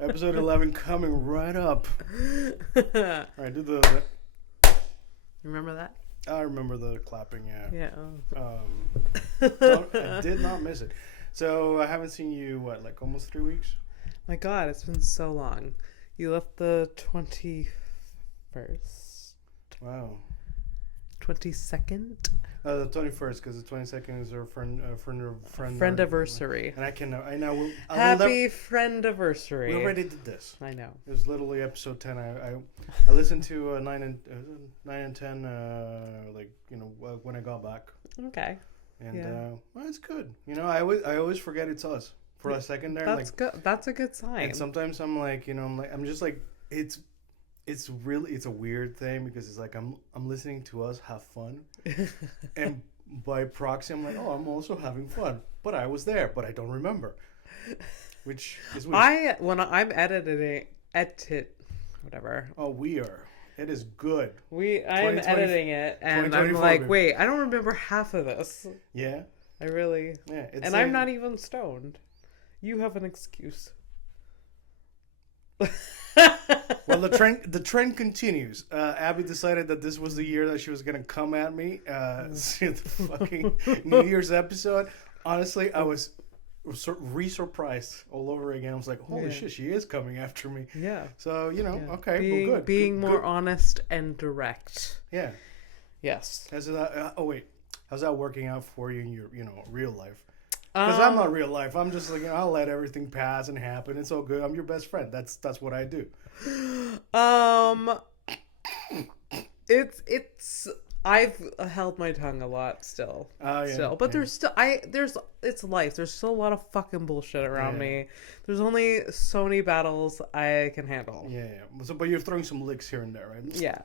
Episode 11 coming right up. All right, do the. Remember that? I remember the clapping. Yeah. Yeah. So I did not miss it. So I haven't seen you like almost 3 weeks. My God, it's been so long. You left the 21st. Wow. 22nd. The 21st, because the 22nd is our Friend-iversary. And I know. Happy friend-iversary. We already did this. I know. It was literally episode 10. I listened to 9 and 10 when I got back. Okay. And well, it's good. I always forget it's us for a second there. That's good. That's a good sign. And sometimes I'm just like it's a weird thing because it's like I'm listening to us have fun, and by proxy I'm like, oh, I'm also having fun, but I was there, but I don't remember, which is weird. When I'm editing whatever. Oh, we are. It is good. I'm editing it, and I'm like, wait, I don't remember half of this. Yeah. I really. Yeah. And I'm not even stoned. You have an excuse. Well, the trend continues. Abby decided that this was the year that she was gonna come at me. See the fucking New Year's episode. Honestly, I was re-surprised all over again. I was like, holy shit, she is coming after me. Yeah. So okay, well, good. Being more honest and direct. Yeah. Yes. How's that working out for you in your real life? Because I'm not real life. I'm just like, I'll let everything pass and happen. It's all good. I'm your best friend. That's what I do. It's I've held my tongue a lot still. But there's it's life. There's still a lot of fucking bullshit around me. There's only so many battles I can handle. Yeah. So, but you're throwing some licks here and there, right? Yeah.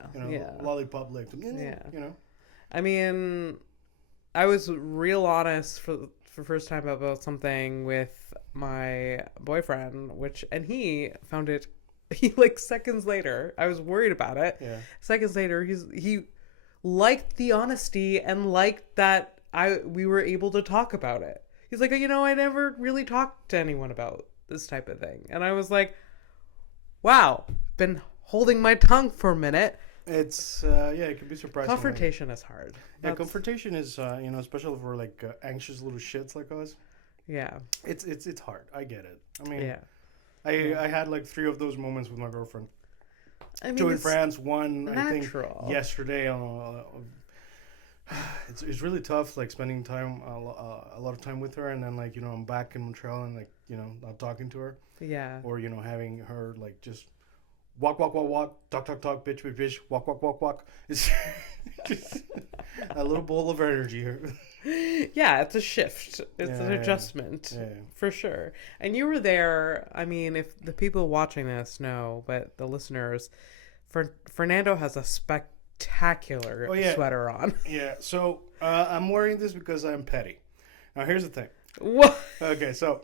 Lollipop licks. Yeah. I mean, I was real honest for first time about something with my boyfriend, and he found it. He like seconds later. I was worried about it. Yeah. Seconds later, he liked the honesty and liked that we were able to talk about it. He's like, I never really talked to anyone about this type of thing, and I was like, wow, been holding my tongue for a minute. It's it can be surprising. Confrontation is hard. Yeah, confrontation is especially for like anxious little shits like us. Yeah, it's hard. I get it. I mean, yeah. I had like 3 of those moments with my girlfriend. I mean, 2 in France, 1 natural. I think yesterday. It's really tough, like spending time a lot of time with her, and then like I'm back in Montreal and like not talking to her. Yeah. Or having her like just walk, talk, bitch, walk. It's just a little bowl of energy here. Yeah, it's a shift. It's an adjustment, for sure. And you were there. I mean, if the people watching this know, but the listeners, Fernando has a spectacular sweater on. Yeah, so I'm wearing this because I'm petty. Now, here's the thing. What? Okay, so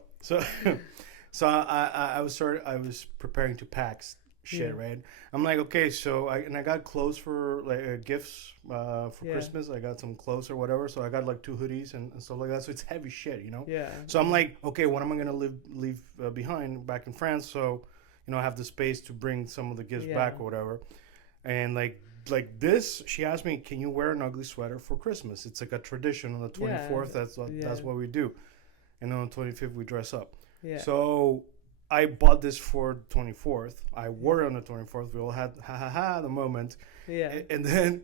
I was preparing to pack shit, right? I'm like, okay, so I got clothes for like gifts for Christmas. I got some clothes or whatever, so I got like 2 hoodies and stuff like that. So it's heavy shit, Yeah. So I'm like, okay, what am I gonna leave behind back in France? So I have the space to bring some of the gifts back or whatever. And like this, she asked me, can you wear an ugly sweater for Christmas? It's like a tradition on the 24th. That's what we do, and on the 25th we dress up. Yeah. So I bought this for the 24th. I wore it on the 24th. We all had the moment. Yeah. And then...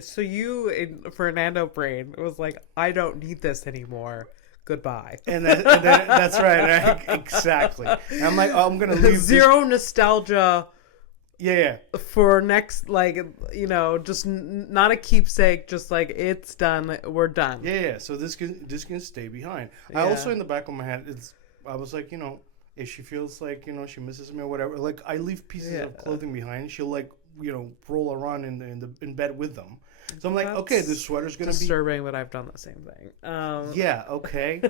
So you, in Fernando brain, was like, I don't need this anymore. Goodbye. And then that's right. Exactly. And I'm like, oh, I'm going to leave Zero nostalgia. Yeah. For next, just not a keepsake, just like, it's done. We're done. Yeah. So this can stay behind. I also, in the back of my head, I was like, if she feels like, she misses me or whatever, like I leave pieces of clothing behind, she'll like, roll around in bed with them. So I'm like, okay, this sweater's going to be disturbing, but I've done the same thing. Yeah, okay.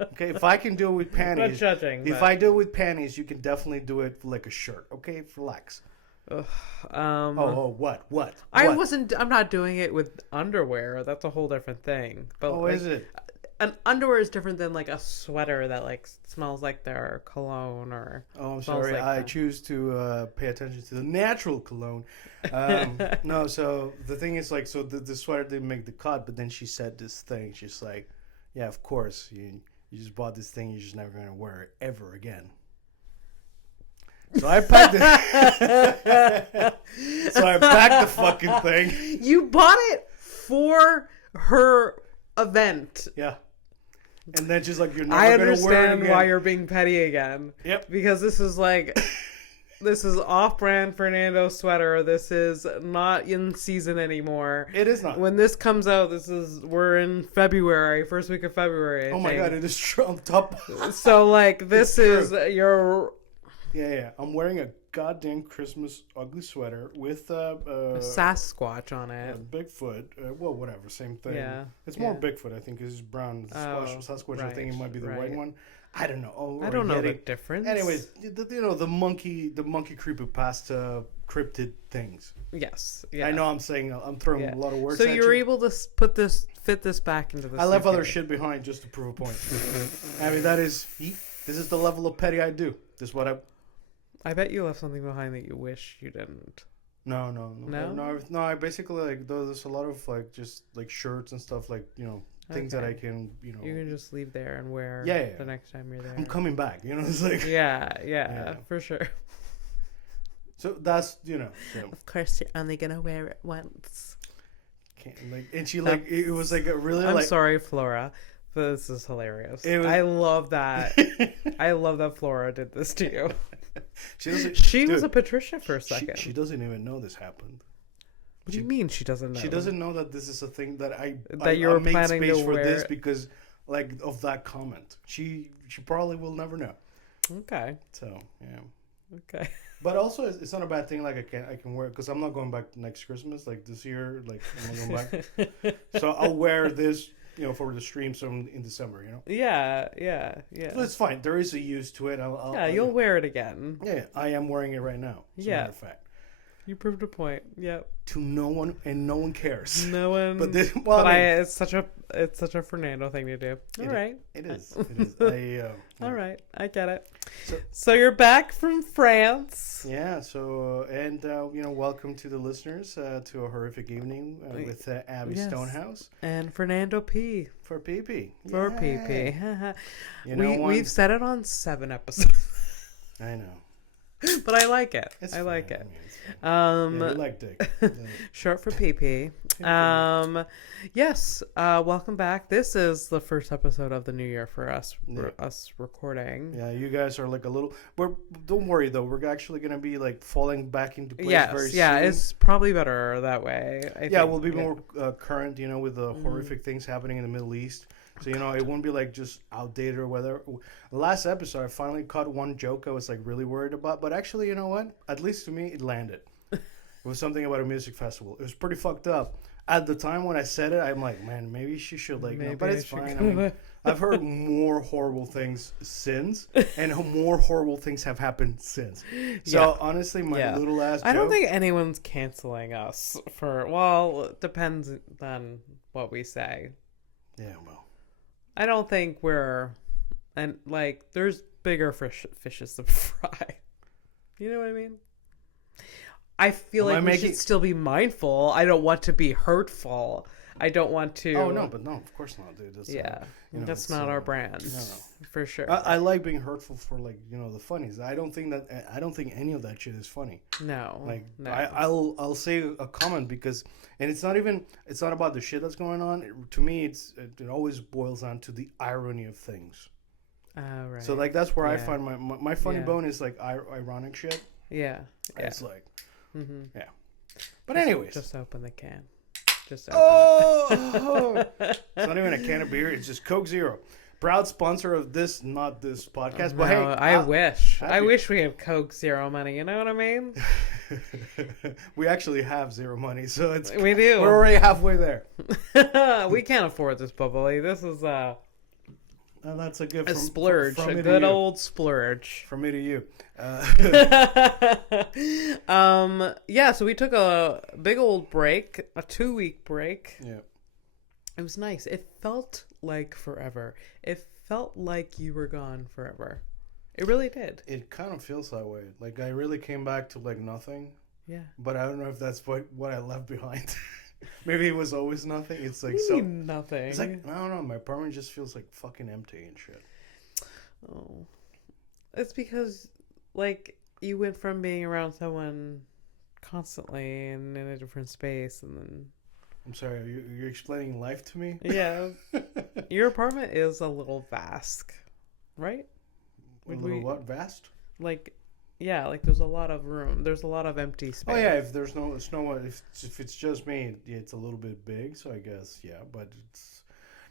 Okay, if I can do it with panties. Not judging. If I do it with panties, you can definitely do it like a shirt. Okay, relax. What? I'm not doing it with underwear. That's a whole different thing. But is it? an underwear is different than like a sweater that like smells like their cologne or. Oh, I'm smells sorry. like I that. choose to pay attention to the natural cologne. No, so the thing is, like, so the sweater didn't make the cut, but then she said this thing. She's like, "Yeah, of course. You just bought this thing. You're just never gonna wear it ever again." So I packed it. So I packed the fucking thing. You bought it for her event. Yeah. And then she's like, "You're never I gonna wear it understand again." why you're being petty again. Yep. Because this is like, this is off-brand Fernando sweater. This is not in season anymore. It is not. When this comes out, we're in February, first week of February. Oh my god, it is true. On top. So like, this is your. Yeah. I'm wearing a goddamn Christmas ugly sweater with A Sasquatch on it. Bigfoot. Well, whatever, same thing. Yeah. It's more Bigfoot, I think, because it's brown. Sasquatch, I think it might be the white one. I don't know. I don't know the difference. Anyways, the monkey creepypasta cryptid things. Yes. Yeah. I know I'm throwing a lot of words. So at you're you. able to fit this back into the. I left other shit behind just to prove a point. I mean, this is the level of petty I do. This is what I bet you left something behind that you wish you didn't. No. I basically like there's a lot of like just like shirts and stuff like things that I can You can just leave there and wear. The next time you're there. I'm coming back. It's like yeah, for sure. So that's Of course, you're only gonna wear it once. And she like it was like a really. I'm sorry, Flora. But this is hilarious. I love that. I love that Flora did this to you. She was a Patricia for a second. She doesn't even know this happened. What do you mean she doesn't know? She doesn't know that this is a thing that I you're made planning space to for wear this because like of that comment. She probably will never know. Okay. So yeah. Okay. But also, it's not a bad thing. Like I can wear it because I'm not going back next Christmas. Like this year, like I'm not going back. So I'll wear this. For the stream, so in December, Yeah. So it's fine. There is a use to it. You'll wear it again. Yeah, I am wearing it right now. As a matter of fact. You proved a point. Yep. To no one, and no one cares. No one. But it's such a Fernando thing to do. All right. It is. It is. All right. I get it. So you're back from France. Yeah. So welcome to the listeners to a horrific evening with Abby Stonehouse and Fernando P for PP. For PP. We've said it on 7 episodes. I know. But I like it. I like it. You like dick. Short for PP. Yes. Welcome back. This is the first episode of the new year for us. Us recording. Yeah, you guys are like a little. Don't worry though. We're actually gonna be like falling back into place very soon. Yeah, it's probably better that way. I think. We'll be more current. With the horrific things happening in the Middle East. So, it won't be like just outdated or whether. Last episode, I finally caught one joke I was like really worried about. But actually, you know what? At least to me, it landed. It was something about a music festival. It was pretty fucked up. At the time when I said it, I'm like, man, maybe she should but it's fine. I mean, I've heard more horrible things since, and more horrible things have happened since. So honestly, my little ass joke. I don't think anyone's canceling us for. Well, it depends on what we say. Yeah, well. I don't think there's bigger fishes to fry. You know what I mean? I feel like we should still be mindful. I don't want to be hurtful. I don't want to. Oh no, but no, of course not, dude. That's not our brand. No, for sure. I like being hurtful for the funnies. I don't think any of that shit is funny. No, no. I'll say a comment because, and it's not about the shit that's going on. To me, it always boils down to the irony of things. Right. So that's where I find my funny bone is like ironic shit. Yeah. It's like, yeah. But anyways, just open the can. It's not even a can of beer. It's just Coke Zero. Proud sponsor of this, not this podcast. But hey, I wish we had Coke Zero money. You know what I mean? We actually have zero money, so we do. We're already halfway there. We can't afford this bubbly. This is that's a good splurge, a good old splurge from me to you. So we took a big old break, a 2-week break. Yeah. It was nice. It felt like forever. It felt like you were gone forever. It really did. It kind of feels that way. Like I really came back to like nothing. Yeah. But I don't know if that's what I left behind. Maybe it was always nothing. It's like so nothing. It's like I don't know. My apartment just feels like fucking empty and shit. Oh, it's because like you went from being around someone constantly and in a different space, and then. I'm sorry. You're explaining life to me. Yeah, your apartment is a little vast, right? What vast? Like, yeah, like there's a lot of room. There's a lot of empty space. Oh yeah, if there's no one, if it's just me, it's a little bit big. So I guess yeah, but it's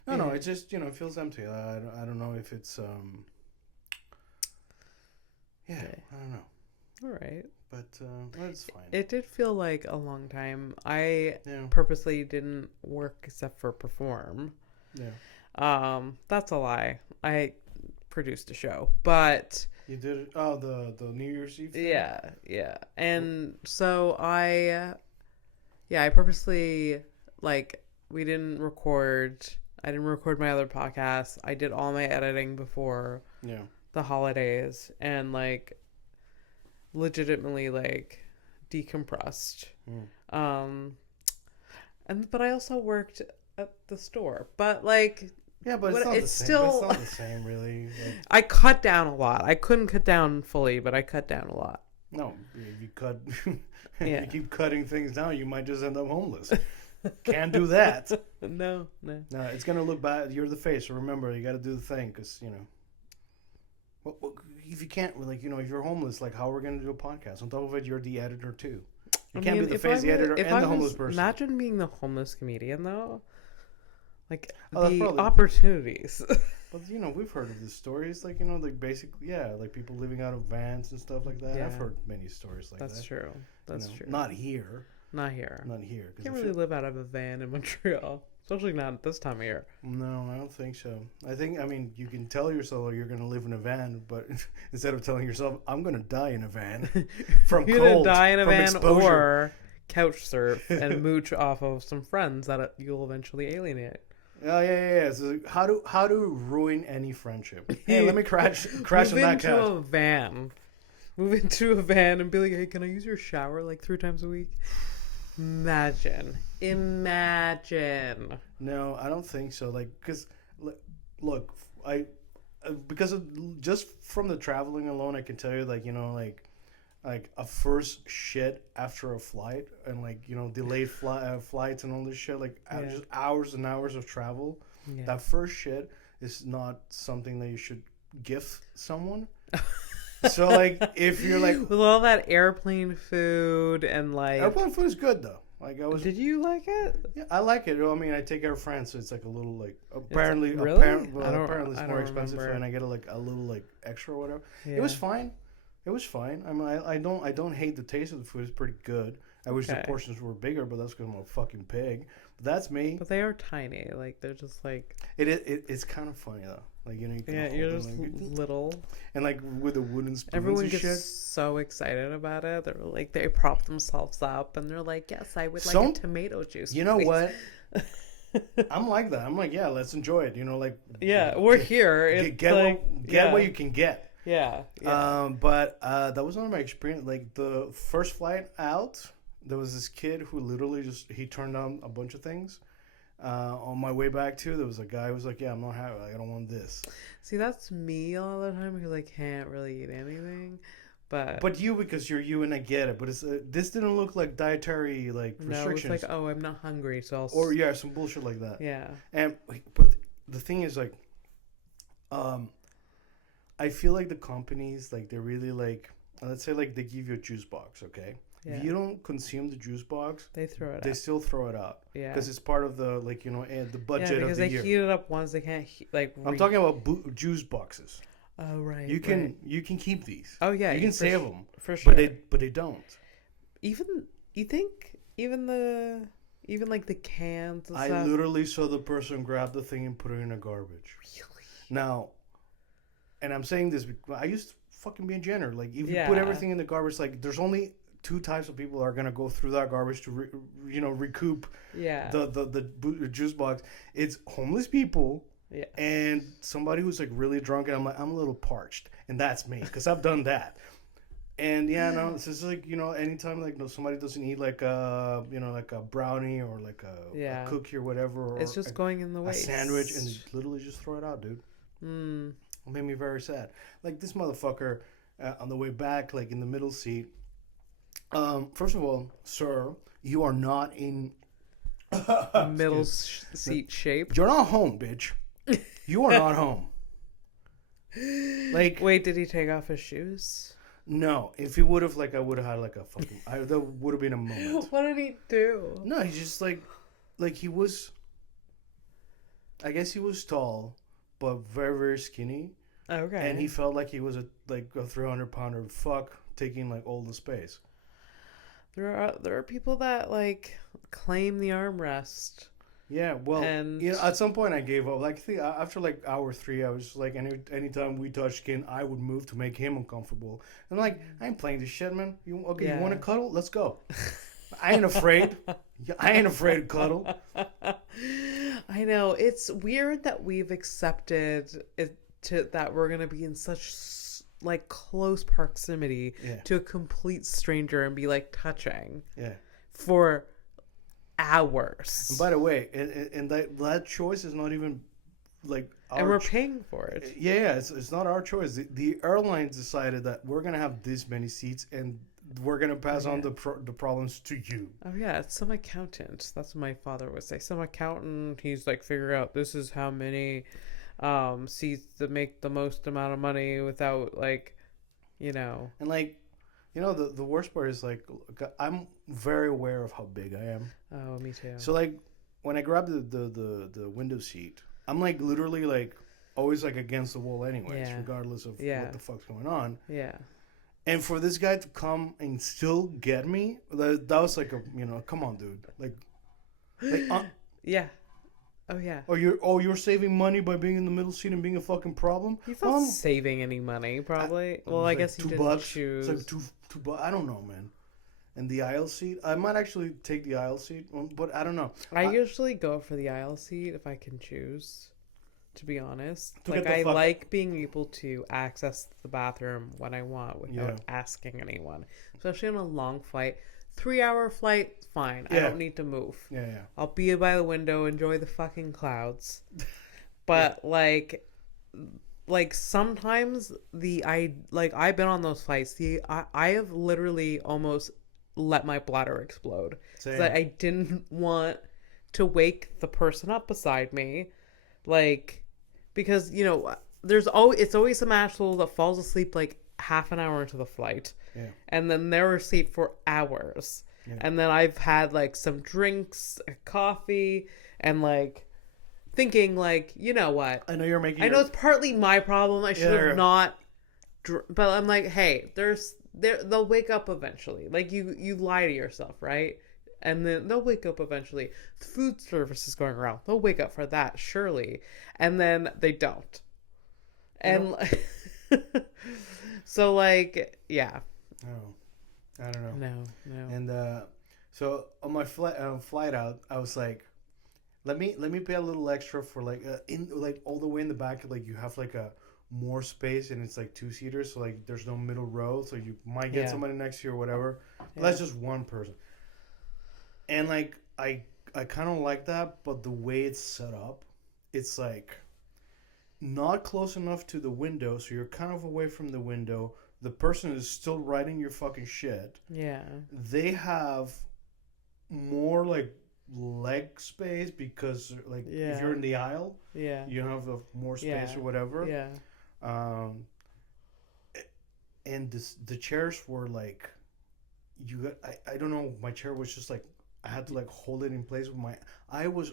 no. It just it feels empty. I don't know if it's yeah, okay. I don't know. All right, but it's fine. It did feel like a long time. I purposely didn't work except for perform. Yeah. That's a lie. I produced a show, but you did it. Oh, the New Year's Eve thing? Yeah, and so I purposely like we didn't record. I didn't record my other podcasts. I did all my editing before the holidays, and like legitimately like decompressed. But I also worked at the store, but like. Yeah, but it's still... It's not the same, really. Like... I cut down a lot. I couldn't cut down fully, but I cut down a lot. No, if you cut... if you keep cutting things down, you might just end up homeless. Can't do that. No. No, it's going to look bad. You're the face, so remember, you got to do the thing, because, Well, if you can't, like, if you're homeless, like, how are we going to do a podcast? On top of it, you're the editor, too. You can't be the face, the editor, and the homeless person. Imagine being the homeless comedian, though. Like, the opportunities. But, we've heard of these stories. Like, like basically, like people living out of vans and stuff like that. Yeah. I've heard many stories like that. That's true. That's true. Not here. Not here. You can't really live out of a van in Montreal. Especially not this time of year. No, I don't think so. You can tell yourself you're going to live in a van, but instead of telling yourself, I'm going to die in a van from you're cold, going to die in a van exposure. Or couch surf and mooch off of some friends that you'll eventually alienate. Oh yeah. So how to ruin any friendship? Hey, let me crash on that couch. Move into a van and be like, hey, can I use your shower like 3 times a week? Imagine. No, I don't think so. Like, because look, because of just from the traveling alone, I can tell you, like a first shit after a flight and delayed flights and all this shit, just hours and hours of travel. Yeah. That first shit is not something that you should gift someone. So if you're with all that airplane food and airplane food is good though. Did you like it? Yeah, I like it. I take Air France, so it's a little apparently really? Apparently it's more expensive, and I get a little extra or whatever. Yeah. It was fine. I don't hate the taste of the food. It's pretty good. I wish the portions were bigger, but that's because I'm a fucking pig. But that's me. But they are tiny. They're just It's kind of funny though. You can you're just little. And with the wooden spoons. Everyone and gets shit. so excited about it. They're they prop themselves up and they're like, yes, I would like a tomato juice. You know what? I'm like that. I'm like, yeah, let's enjoy it. We're here. Get what you can get. Yeah. But that was one of my experience. The first flight out, there was this kid who literally he turned down a bunch of things. On my way back too, there was a guy who was like, yeah, I'm not happy. I don't want this. See, that's me all the time who can't really eat anything. But you, because you're you, and I get it. But this didn't look like dietary restrictions. No, it's I'm not hungry, so I'll... Or some bullshit like that. Yeah. But the thing is I feel like the companies, they really let's say they give you a juice box, okay? Yeah. If you don't consume the juice box, they throw it. They still throw it out. Yeah. Because it's part of the the budget of the year. Because they heat it up once. They can't I'm talking about juice boxes. Oh right. You can keep these. Oh yeah. You can save them for sure. But they don't. Even the cans. And I stuff? literally saw the person grab the thing and put it in a garbage. Really? Now, and I'm saying this because I used to fucking be a janitor. If you put everything in the garbage, there's only two types of people are gonna go through that garbage to recoup the juice box. It's homeless people. Yeah. And somebody who's like really drunk, and I'm a little parched, and that's me because I've done that. And it's just like anytime like somebody doesn't eat like like a brownie or like a cookie or whatever, or it's just going in the waste. A sandwich, and they literally just throw it out, dude. It made me very sad. Like this motherfucker on the way back, like in the middle seat. First of all, sir, you are not in middle seat shape. You're not home, bitch. You are not home. Like, wait, did he take off his shoes? No. If he would have, like, I would have had like a fucking. That would have been a moment. What did he do? No, he just like he was. I guess he was tall, but very very skinny. Okay. And he felt like he was a 300-pounder fuck taking like all the space. There are people that like claim the armrest. Yeah, well, and at some point I gave up. Like, I think after like hour 3, I was just like, anytime we touched skin, I would move to make him uncomfortable. And I'm like, I ain't playing this shit, man. You want to cuddle? Let's go. I ain't afraid. I ain't afraid to cuddle. I know. It's weird that we've accepted it that we're gonna be in such like close proximity to a complete stranger and be like touching. Yeah. For hours. And by the way, and that choice is not even like and we're paying for it. Yeah, it's not our choice. The airlines decided that we're gonna have this many seats and we're gonna pass on the problems to you. Oh yeah, it's some accountant. That's what my father would say. Some accountant. He's like, figure out this is how many seats to make the most amount of money without like, And like. The worst part is like I'm very aware of how big I am. Oh, me too. So like when I grab the window seat, I'm like literally like always like against the wall anyways, regardless of what the fuck's going on. Yeah. And for this guy to come and still get me, that was like come on, dude. Like yeah. Oh yeah. You're saving money by being in the middle seat and being a fucking problem. He's not saving any money, probably. I guess he didn't choose. It's like $2. I don't know, man. And the aisle seat, I might actually take the aisle seat, but I don't know. I usually go for the aisle seat if I can choose. To be honest, like I like being able to access the bathroom when I want without asking anyone, especially on a long flight. 3-hour flight, fine. I don't need to move. Yeah. I'll be by the window, enjoy the fucking clouds. But like sometimes I've been on those flights. I have literally almost let my bladder explode. That I didn't want to wake the person up beside me, like because it's always some asshole that falls asleep like half an hour into the flight. Yeah. And then they're asleep for hours. Yeah. And then I've had like some drinks, coffee, and like thinking like, you know what? I know you're making. I know it's partly my problem. I should have not. But I'm like, hey, they'll wake up eventually. Like you lie to yourself, right? And then they'll wake up eventually. The food service is going around. They'll wake up for that, surely. And then they don't. And so like, yeah. Oh, I don't know. No. And so on my flight out, I was like, let me pay a little extra for like in like all the way in the back, like you have like a more space and it's like 2-seaters, so like there's no middle row, so you might get somebody next to you or whatever. But that's just one person. And like I kind of like that, but the way it's set up, it's like not close enough to the window, so you're kind of away from the window. The person is still writing your fucking shit. Yeah. They have more like leg space because like if you're in the aisle, you have more space or whatever. Yeah. And the chairs were like, I don't know, my chair was just like, I had to like hold it in place with my. I was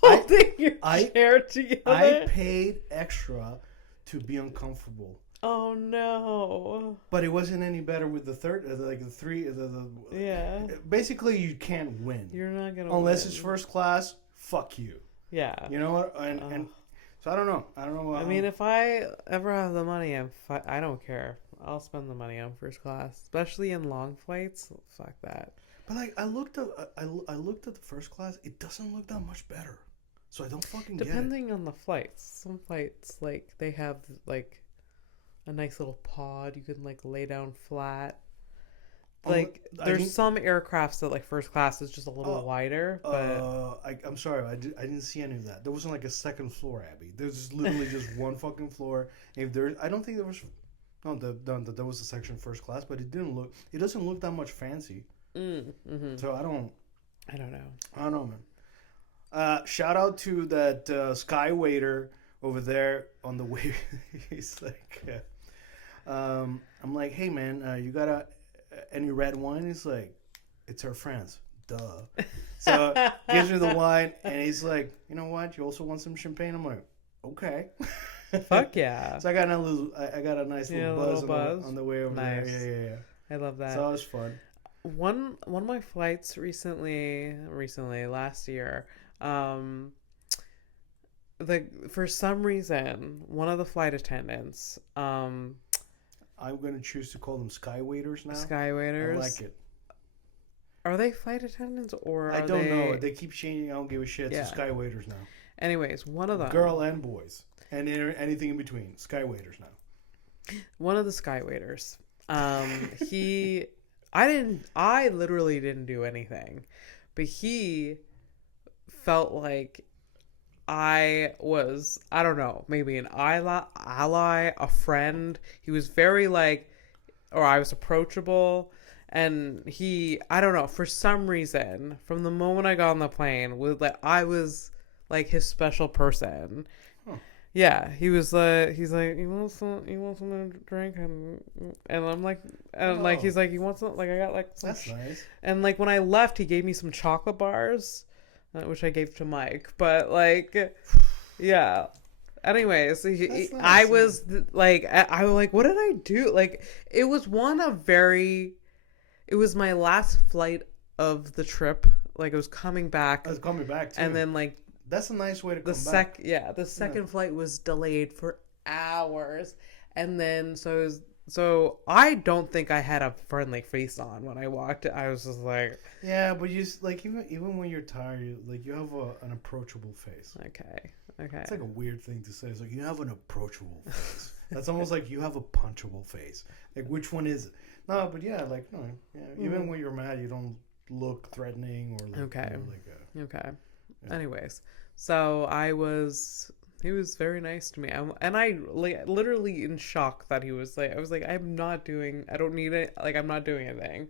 holding your chair together. I paid extra to be uncomfortable. Oh no! But it wasn't any better with the third, Basically, you can't win. You're not gonna unless it's first class. Fuck you. Yeah. You know what? And so I don't know. I mean, if I ever have the money, I don't care. I'll spend the money on first class, especially in long flights. Fuck that. But like I looked at the first class. It doesn't look that much better. So I don't fucking get it. Depending on the flights. Some flights like they have like a nice little pod you can like lay down flat. Like there's some aircrafts that like first class is just a little wider, but I'm sorry, I didn't see any of that. There wasn't like a second floor, Abby. There's literally just one fucking floor. If there, I don't think there was. No, there was a section first class, but it doesn't look that much fancy. Mm-hmm. So I don't know, man. Shout out to that sky waiter over there on the way. He's like, I'm like, hey man, you got any red wine? He's like, it's Air France. Duh. So gives me the wine, and he's like, you know what? You also want some champagne? I'm like, okay. Fuck yeah. So I got a nice little buzz on the way over there. Yeah. I love that. So that was fun. One of my flights recently last year, for some reason one of the flight attendants, I'm gonna choose to call them sky waiters now. Sky waiters. I like it. Are they flight attendants or I don't know. They keep changing. I don't give a shit. Yeah. So sky waiters now. Anyways, one of them, girl and boys, and anything in between, sky waiters now. One of the sky waiters, I literally didn't do anything, but he felt like I was, I don't know, maybe an ally, a friend. He was very or I was approachable. And I don't know, for some reason, from the moment I got on the plane, I was like his special person. Huh. Yeah, he's like, you want something to drink? And I'm like, he's like, you want something? Like, I got like some. That's nice. And like when I left, he gave me some chocolate bars, which I gave to Mike. But like, yeah. Anyways, nice. I was like, what did I do? Like, it was it was my last flight of the trip. Like, I was coming back. I was coming back too. And then like, that's a nice way to come back. Yeah, the second flight was delayed for hours, and then so I don't think I had a friendly face on when I walked. I was just like, yeah, but you like even when you're tired, you have an approachable face. Okay. It's like a weird thing to say. It's like you have an approachable face. That's almost like you have a punchable face. Like which one is it? No, but yeah, like no, yeah. Even when you're mad, you don't look threatening or like, okay. Okay. Yeah. Anyways, so he was very nice to me, and I literally in shock that he was like, I was like, I don't need it. Like I'm not doing anything.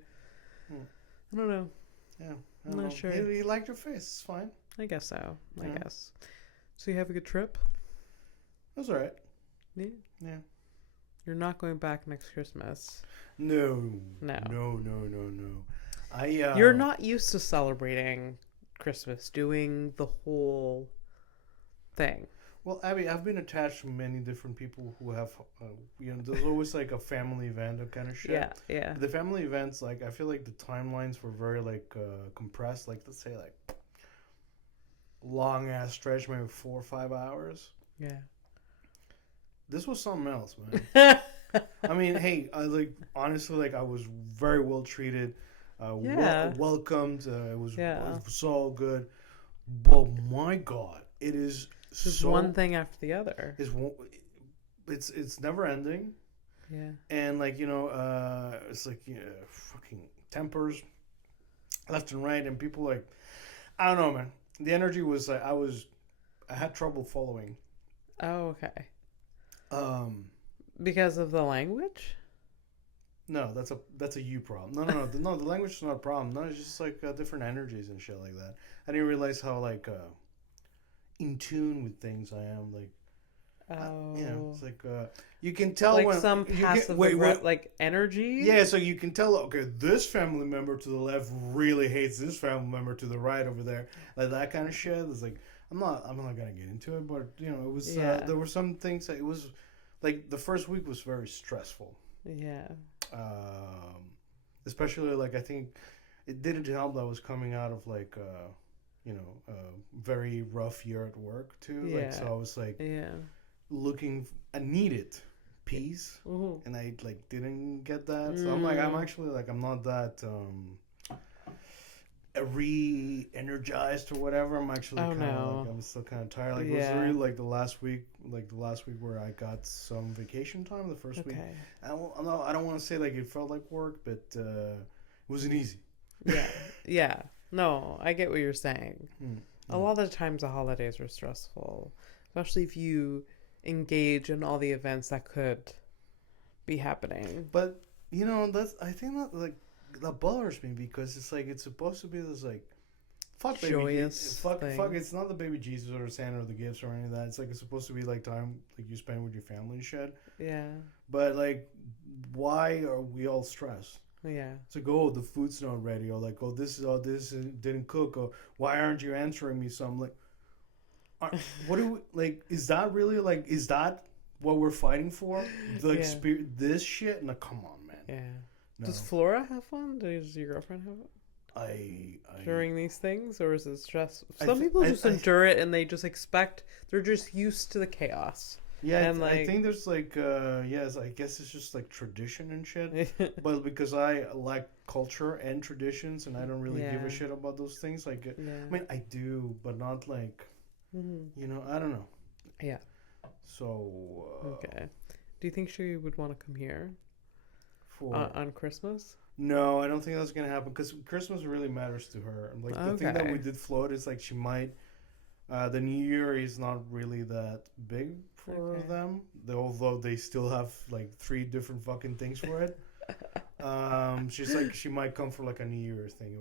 I don't know. Yeah, I'm not sure. He liked your face. It's fine. I guess so. I guess. So you have a good trip? It was alright. Yeah. Yeah. You're not going back next Christmas. No. You're not used to celebrating Christmas, doing the whole thing. Well, Abby, I've been attached to many different people who have, there's always like a family event of kind of shit. Yeah. The family events, like, I feel like the timelines were very, compressed. Like, let's say, long ass stretch, maybe 4 or 5 hours. Yeah. This was something else, man. I mean, hey, honestly, I was very well treated, welcomed. It was all good, but my God, it is just one thing after the other. It's never ending. Yeah. And it's fucking tempers left and right, and people I don't know, man. The energy was I had trouble following. Oh, okay. Because of the language? No, that's a you problem. No, the language is not a problem. No, it's just different energies and shit like that. I didn't realize how in tune with things I am. It's you can tell when some passive energy. Yeah, so you can tell. Okay, this family member to the left really hates this family member to the right over there. Like that kind of shit. It's I'm not gonna get into it, but it was there were some things that it was the first week was very stressful. Yeah. Especially I think it didn't help that I was coming out of a very rough year at work too. Yeah. So I was looking, I needed peace, Mm-hmm. and I like didn't get that. So I'm like, I'm actually like, I'm not that re-energized or whatever. I'm actually kind of like, I'm still kind of tired. Like it was really like the last week where I got some vacation time. The first week, I don't want to say like it felt like work, but it wasn't easy. Yeah. No, I get what you're saying. A lot of the times the holidays are stressful, especially if you engage in all the events that could be happening. But you know, I think that like that bothers me because it's like it's supposed to be this like fuck joyous baby fuck it's not the baby Jesus or Santa or the gifts or any of that. It's like it's supposed to be like time like you spend with your family and shit. Yeah. But like, why are we all stressed? Yeah. It's like, oh, the food's not ready, or like, oh, this didn't cook, or why aren't you answering me? So I'm like, what do we, like? Is that really like? Is that what we're fighting for? Like, this shit? No, come on, man. Yeah. No. Does Flora have fun? Does your girlfriend have it? During these things, or is it stress? Some people just endure it and they just expect. They're just used to the chaos. Yeah, and I think there's like, yes, I guess it's just like tradition and shit. But because I like culture and traditions, and I don't really give a shit about those things. Like, I mean, I do, but not like, you know, I don't know. Yeah. So. Okay. Do you think she would want to come here? On Christmas? No, I don't think that's gonna happen because Christmas really matters to her. Like the thing that we did float is like she might. The New Year is not really that big for them, although they still have like 3 different fucking things for it. She's like she might come for like a New Year thing.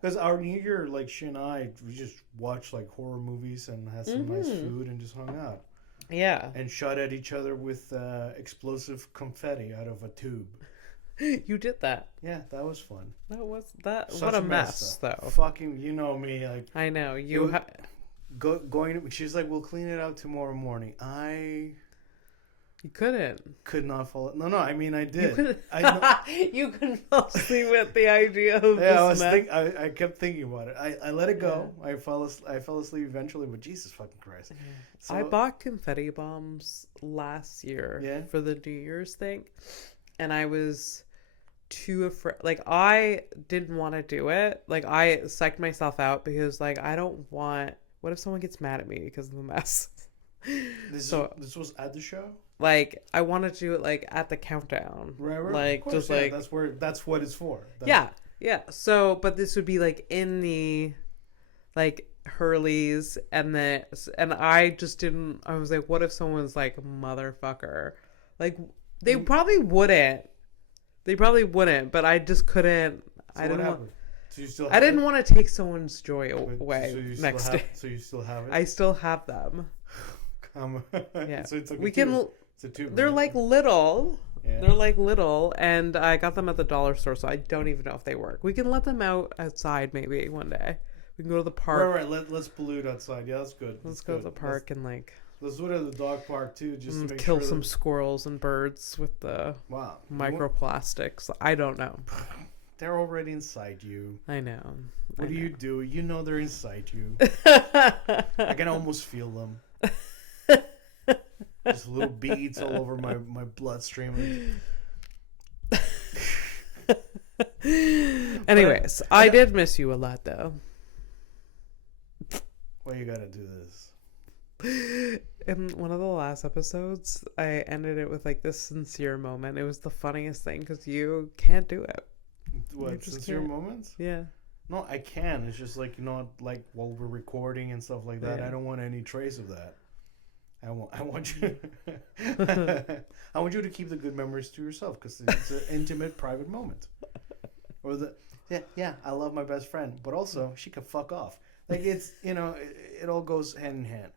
Because our New Year, like she and I, we just watched like horror movies and had some nice food and just hung out. Yeah. And shot at each other with explosive confetti out of a tube. You did that. Yeah, that was fun. That was that. Such what a mess, though. Fucking, you know me. Like I know you. Going. She's like, we'll clean it out tomorrow morning. You couldn't. Could not fall. No. I mean, I did. You couldn't fall asleep with the idea of this mess. I kept thinking about it. I let it go. Yeah. I fell asleep eventually. But Jesus fucking Christ! Yeah. So, I bought confetti bombs last year for the New Year's thing, and I was too afraid. Like I didn't want to do it. Like I psyched myself out because like I don't want. What if someone gets mad at me because of the mess? This was at the show. Like I wanted to do it like at the countdown, right? Like course, just like that's what it's for. Yeah. So, but this would be like in the like Hurley's, and I just didn't. I was like, what if someone's like motherfucker? Like they probably wouldn't. But I just couldn't. So I didn't want. So I didn't want to take someone's joy away next day. So you still have it? I still have them. Yeah. So it's like we can. It's a tube. They're like little. Yeah. They're like little, and I got them at the dollar store, so I don't even know if they work. We can let them out outside maybe one day. We can go to the park. Right. Let's pollute outside. Yeah, that's good. Let's go to the park and like. Let's do it at the dog park too, just to make kill some squirrels and birds with the microplastics. I don't know. They're already inside you. I know. What do you do? You know they're inside you. I can almost feel them. Just little beads all over my bloodstream. Anyways, I did miss you a lot, though. Why you gotta do this? In one of the last episodes, I ended it with like this sincere moment. It was the funniest thing because you can't do it. What, sincere moments? Yeah. No, I can. It's just like, like while we're recording and stuff like that. Yeah. I don't want any trace of that. I want you. I want you to keep the good memories to yourself because it's an intimate, private moment. Or I love my best friend, but also she can fuck off. Like it's it all goes hand in hand.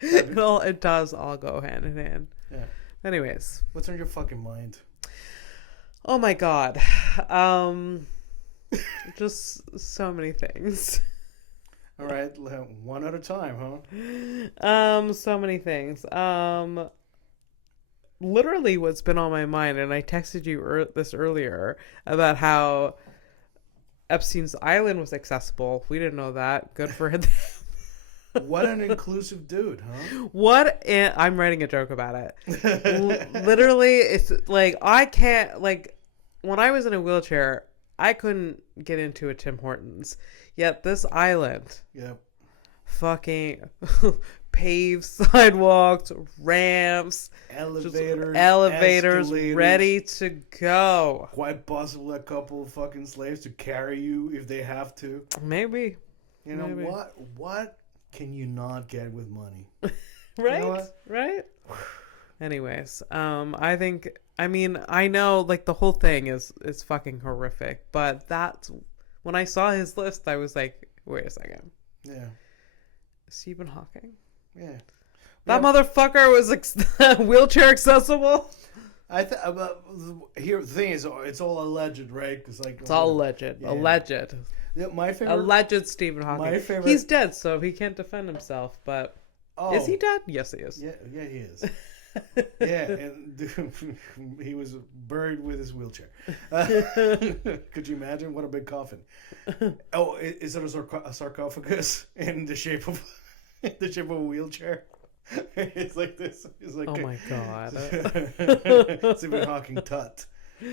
It does all go hand in hand. Yeah. Anyways, what's on your fucking mind? Oh my God. Just so many things. All right, one at a time, huh? So many things. Literally what's been on my mind, and I texted you this earlier about how – Epstein's Island was accessible. We didn't know that. Good for him. What? Good for them. But, like, I wanted to, like, at the countdown. We can, They're like little. They're like little, and I just didn't. I was like, what if someone's like motherfucker? Like they probably wouldn't. What an inclusive dude, huh? I'm writing a joke about it. Literally, it's like I can't, like, when I was in a wheelchair, I couldn't get into a Tim Hortons. Yet this island, Yep. fucking paved sidewalks, ramps, Elevators, elevators, ready to go. Quite possibly a couple of fucking slaves to carry you if they have to. Maybe. You know Maybe. what can you not get with money? Right? You know Right? Anyways, I know, like, the whole thing is fucking horrific, but that's when I saw his list, I was like, wait a second. Yeah. Stephen Hawking? Yeah. That motherfucker was wheelchair accessible? Here the thing is, it's all alleged, right? Because like it's all alleged. Yeah. Alleged. Yeah, my favorite. Alleged Stephen Hawking. My favorite. He's dead, so he can't defend himself. But is he dead? Yes, he is. Yeah, he is. Yeah, and he was buried with his wheelchair. Could you imagine? What a big coffin! Oh, is it a sarcophagus in the shape of a wheelchair? It's like this. It's like, oh my god! Stephen Hawking tut. Do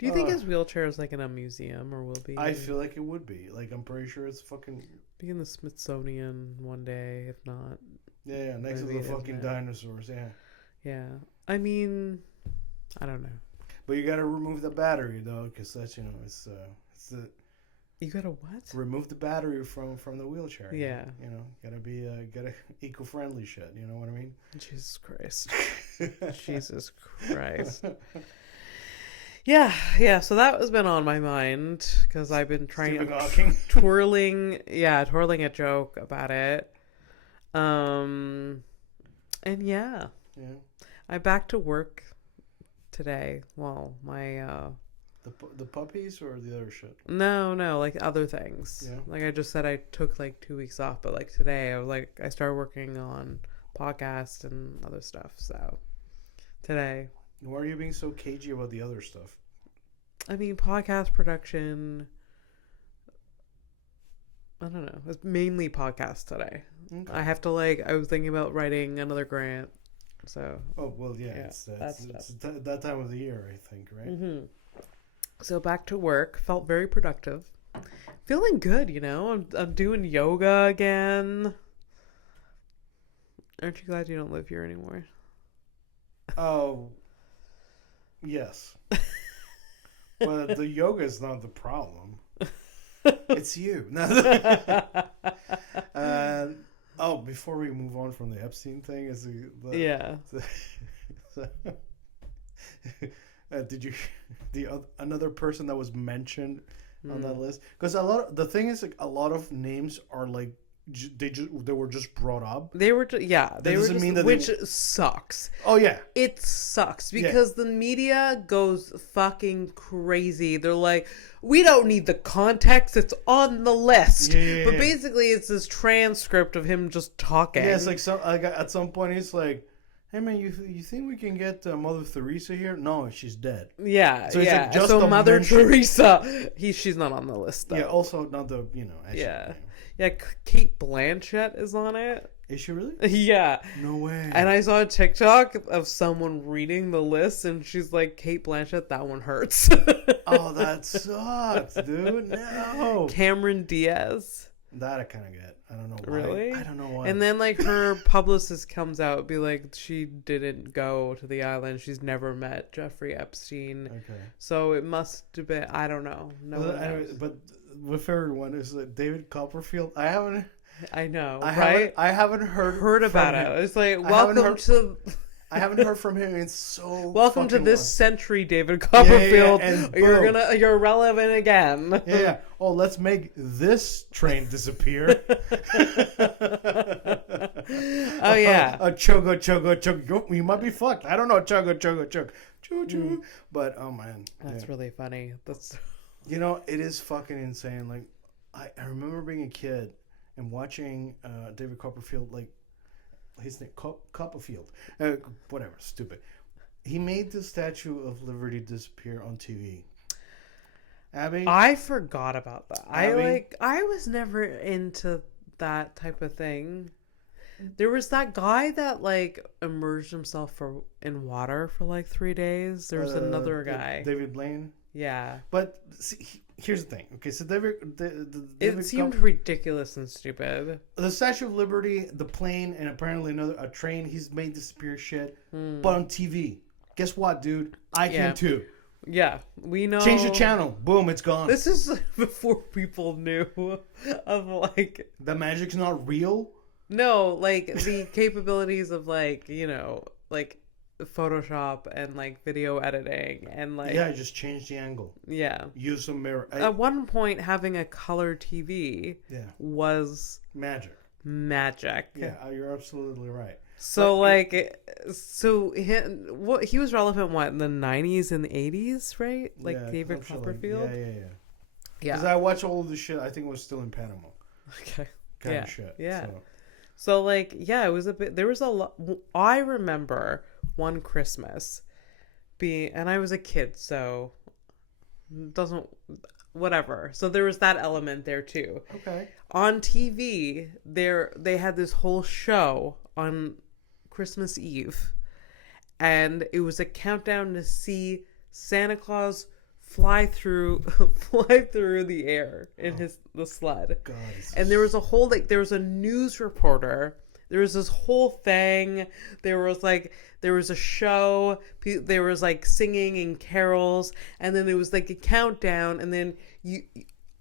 you think his wheelchair is like in a museum or will be? I feel like it would be. Like, I'm pretty sure it's fucking. Be in the Smithsonian one day, if not. Yeah, next to the fucking dinosaurs. Yeah. Yeah, I mean, I don't know. But you gotta remove the battery though, because that's it's the. You gotta what? Remove the battery from the wheelchair. Yeah. Gotta eco-friendly shit. You know what I mean? Jesus Christ. Jesus Christ. Yeah. So that has been on my mind because I've been trying twirling a joke about it. And yeah. Yeah. I'm back to work today. Well, my the puppies or the other shit? No, like other things. Yeah. Like I just said, I took like 2 weeks off, but like today, I started working on podcast and other stuff. So today. Why are you being so cagey about the other stuff? I mean, podcast production. I don't know. It's mainly podcast today. Okay. I have to I was thinking about writing another grant. So. Oh well, yeah. It's that time of the year, I think, right? Mm-hmm. So back to work. Felt very productive. Feeling good, I'm doing yoga again. Aren't you glad you don't live here anymore? Oh, yes. But the yoga is not the problem. It's you. Before we move on from the Epstein thing, did you another person that was mentioned on that list? Because the thing is, like, a lot of names are like they were just brought up. They were which sucks. Oh yeah, it sucks because the media goes fucking crazy. They're like, we don't need the context; it's on the list. Yeah. But basically, it's this transcript of him just talking. Yeah, it's like at some point he's like, hey man, you think we can get Mother Teresa here? No, she's dead. Yeah, so it's like just so Mother Teresa, she's not on the list though. Yeah, also not the Yeah, Kate Blanchett is on it. Is she really? Yeah. No way. And I saw a TikTok of someone reading the list, and she's like, Kate Blanchett, that one hurts. Oh, that sucks, dude. No. Cameron Diaz. That I kind of get. I don't know why. Really? I don't know why. And then, like, her publicist comes out, be like, she didn't go to the island. She's never met Jeffrey Epstein. Okay. So it must have been, I don't know. No one knows. But my favorite one is David Copperfield. I haven't heard about him. it. It's like, welcome to... I haven't heard from him in so. Welcome to this century, David Copperfield. Yeah. You're relevant again. Yeah. Oh, let's make this train disappear. Oh yeah. Chugga. You might be fucked. I don't know. Chugga. Choo. But oh man, that's really funny. That's. It is fucking insane. Like, I remember being a kid and watching David Copperfield, like. His name, Copperfield. Whatever, stupid. He made the Statue of Liberty disappear on TV. Abby? I forgot about that. Abby? I was never into that type of thing. There was that guy that like immersed himself in water for like 3 days. There was another guy, David Blaine. Yeah, but see, here's the thing. Okay, so it seemed ridiculous and stupid. The Statue of Liberty, the plane, and apparently a train. He's made disappear shit, but on TV. Guess what, dude? I can too. Yeah, we know. Change the channel. Boom, it's gone. This is before people knew of like the magic's not real. No, like the capabilities of like, you know, like Photoshop and like video editing and like just change the angle. Yeah. Use some mirror. At one point having a color TV was magic. Yeah, you're absolutely right. So he was relevant in the 90s and the 80s, right? Like David Copperfield. Yeah. Because I watched all of the shit. I think it was still in Panama. Okay. Kind of shit. Yeah. So like, it was a bit. There was a lot. I remember one Christmas and I was a kid, so whatever. So there was that element there too. Okay. On TV, they had this whole show on Christmas Eve, and it was a countdown to see Santa Claus fly through the air in the sled. God, and there was a whole there was a news reporter. There was this whole thing. There was a show. There was like singing and carols, and then there was like a countdown, and then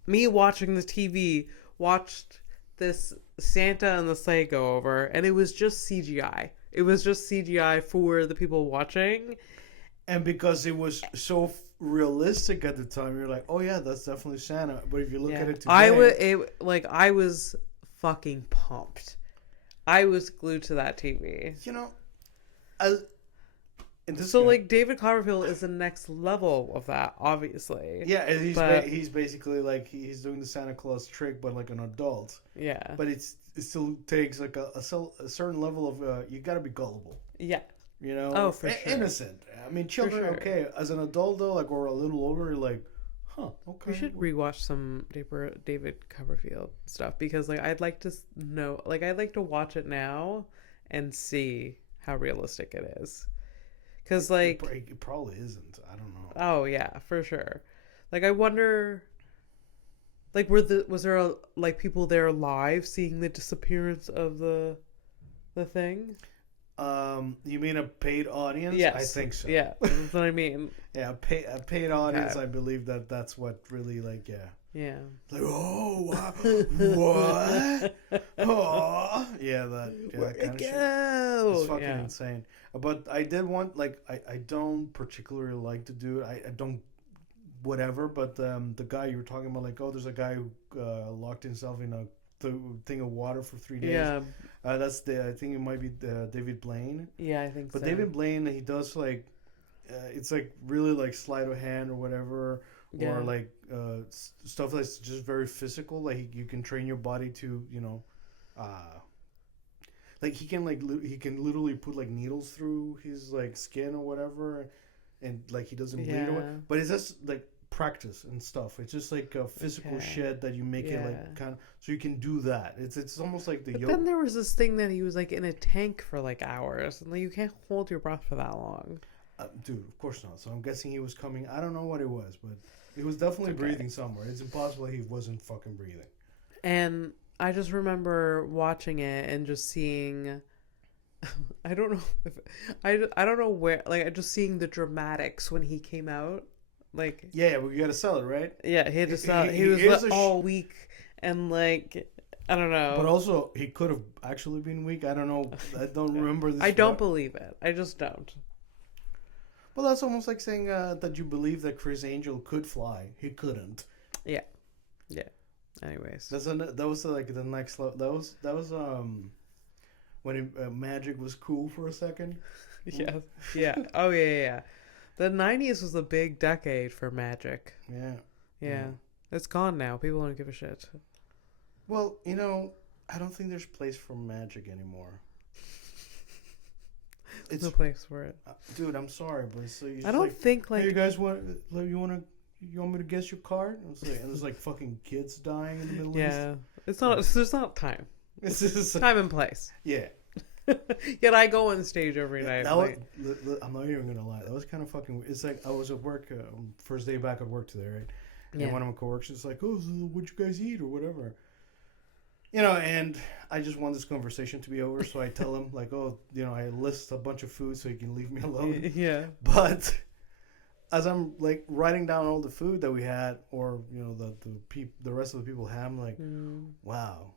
me watching the TV watched this Santa and the sleigh go over, and it was just CGI. It was just CGI for the people watching. And because it was so realistic at the time, you're like, oh yeah, that's definitely Santa. But if you look at it today... I was fucking pumped. I was glued to that TV. You know, David Copperfield is the next level of that, obviously. Yeah, he's basically like he's doing the Santa Claus trick, but like an adult. Yeah. But it still takes like a certain level of you got to be gullible. Yeah. You know. Oh, for sure. Innocent. I mean, children, okay. As an adult though, like or a little older, you're like, huh, okay. We should rewatch some David Copperfield stuff because like I'd like to know, like I'd like to watch it now and see how realistic it is. Because like it probably isn't. I don't know. Oh yeah, for sure. Like I wonder, like was there like people there live seeing the disappearance of the thing? You mean a paid audience? Yes. I think so. Yeah, that's what I mean. Yeah, a paid audience. I believe that's what really like. Yeah. Yeah. Like what? Oh, yeah, that kind of shit. It's fucking insane. But I did want I don't particularly like to do it. I don't whatever. But the guy you were talking about, like, oh, there's a guy who locked himself in a thing of water for 3 days. Yeah. That's I think it might be David Blaine. Yeah, I think so. But David Blaine, he does like, it's like really like sleight of hand or whatever, or like stuff that's just very physical. Like you can train your body to, you know, like he can literally put like needles through his like skin or whatever, and like he doesn't bleed or whatever. But it's just like practice and stuff. It's just like physical shit that you make it like kind of so you can do that. It's almost like the. But then there was this thing that he was like in a tank for like hours, and like you can't hold your breath for that long. Dude, of course not. So I'm guessing he was coming. I don't know what it was, but he was definitely breathing somewhere. It's impossible he wasn't fucking breathing. And I just remember watching it and just seeing. I don't know I don't know where, like, just seeing the dramatics when he came out. Like, yeah, but you gotta sell it, right? Yeah, he had to sell it. He was all weak and like, I don't know. But also, he could have actually been weak. I don't know. I don't remember this. I don't believe it. I just don't. Well, that's almost like saying that you believe that Chris Angel could fly. He couldn't. Yeah. Yeah. Anyways, that was like the next level. That was when magic was cool for a second. Yeah. Yeah. Oh yeah. The 90s was a big decade for magic. Yeah. It's gone now. People don't give a shit. Well, you know, I don't think there's place for magic anymore. There's no place for it. Dude, I'm sorry, but so I don't think like... Hey, you guys want to you want me to guess your card? And there's like fucking kids dying in the Middle East. Yeah. It's not. There's not time. This is Time and place. yeah. Yet I go on stage every night. I'm not even gonna lie. That was kind of fucking weird. It's like I was at work, first day back at work today, right? And one of my coworkers is like, "Oh, so what'd you guys eat or whatever?" You know, and I just want this conversation to be over, so I tell him like, "Oh, you know, I list a bunch of food so you can leave me alone." Yeah. But as I'm like writing down all the food that we had, or you know, the rest of the people had, I'm like, wow.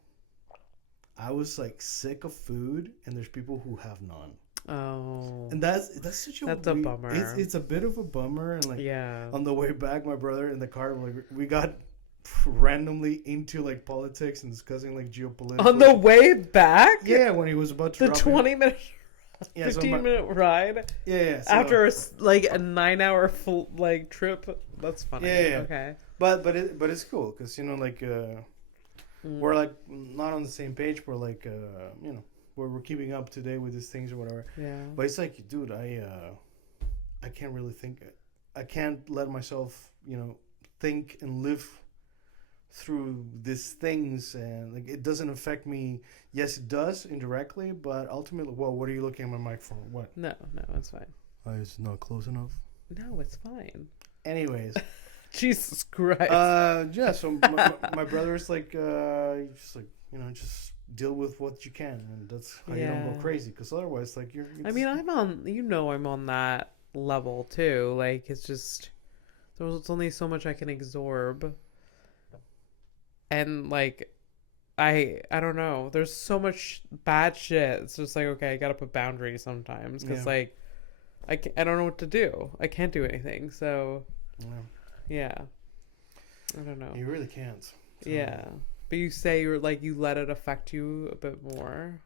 I was like sick of food, and there's people who have none. Oh, and that's such a bummer. It's a bit of a bummer, and like yeah. On the way back, my brother in the car, like we got randomly into like politics and discussing like geopolitics. On the way back, yeah, when he was about to the 20-minute, 15-minute ride. Yeah. So, after a 9-hour full like trip. That's funny. Yeah. Okay. But it's cool because you know like we're like not on the same page. We're like you know. We're keeping up to date with these things or whatever. Yeah. But it's like, dude, I can't really think. I can't let myself, you know, think and live through these things, and like it doesn't affect me. Yes, it does indirectly, but ultimately, well, what are you looking at my mic for? What? No, it's fine. It's not close enough. No, it's fine. Anyways. Jesus Christ. Yeah. So my brother's like, just like, you know, just deal with what you can, and that's how you don't go crazy, because otherwise like I mean, I'm on that level too. Like it's just there's only so much I can absorb, and like I don't know, there's so much bad shit. It's just like, okay, I gotta put boundaries sometimes, because like I don't know what to do. I can't do anything, so yeah, I don't know. You really can't. So. Yeah. But you say you're like, you let it affect you a bit more.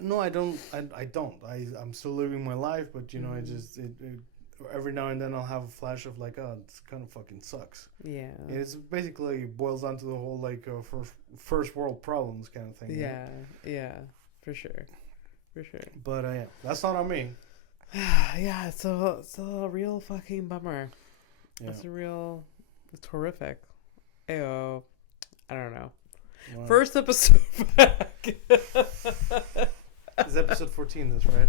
No, I don't. I'm still living my life, but you know, I just every now and then I'll have a flash of like, oh, this kind of fucking sucks. Yeah. It's basically boils down to the whole like first world problems kind of thing. Yeah. Yeah. For sure. But yeah, that's not on me. Yeah, it's a real fucking bummer. Yeah. It's horrific. Ayo. I don't know. Wow. First episode back. It's episode 14, this, right?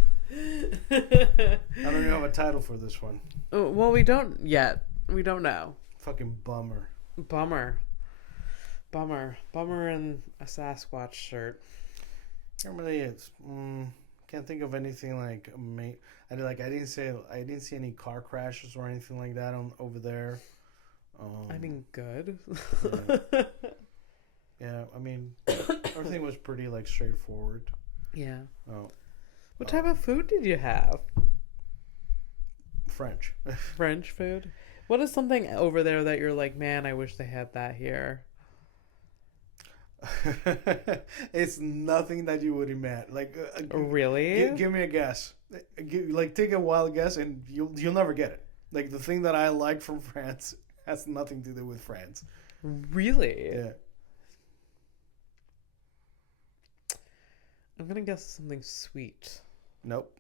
I don't even have a title for this one. Well, we don't yet. We don't know. Fucking bummer. Bummer in a Sasquatch shirt. It really is. Can't think of anything like I didn't see any car crashes or anything like that over there. I mean, good. Yeah. Yeah, I mean, everything was pretty like straightforward. Yeah. Oh. What type of food did you have? French. French food? What is something over there that you're like, man, I wish they had that here? It's nothing that you would imagine. Like, really? Give me a guess. Take a wild guess, and you'll never get it. Like, the thing that I like from France has nothing to do with France. Really? Yeah. I'm gonna guess something sweet. Nope.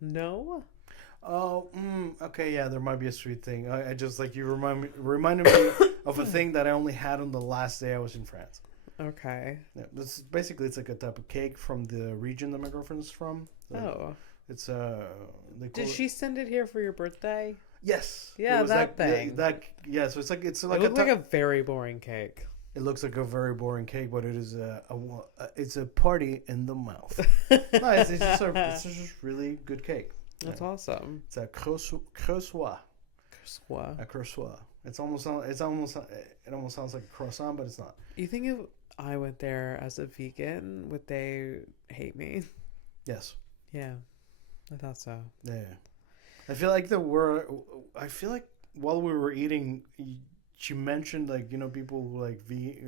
No? Oh, okay, yeah, there might be a sweet thing. I just like you reminded me of a thing that I only had on the last day I was in France. Okay. Yeah, this basically it's like a type of cake from the region that my girlfriend's from. So it's Did she send it here for your birthday? Yes. Yeah, that thing. Yeah, so it's like it looks like a very boring cake. It looks like a very boring cake, but it is it's a party in the mouth. No, it's just really good cake. That's awesome. It's a croissant. A croissant. It almost sounds like a croissant, but it's not. You think if I went there as a vegan, would they hate me? Yes. Yeah, I thought so. Yeah. I feel like while we were eating, she mentioned like, you know, people who like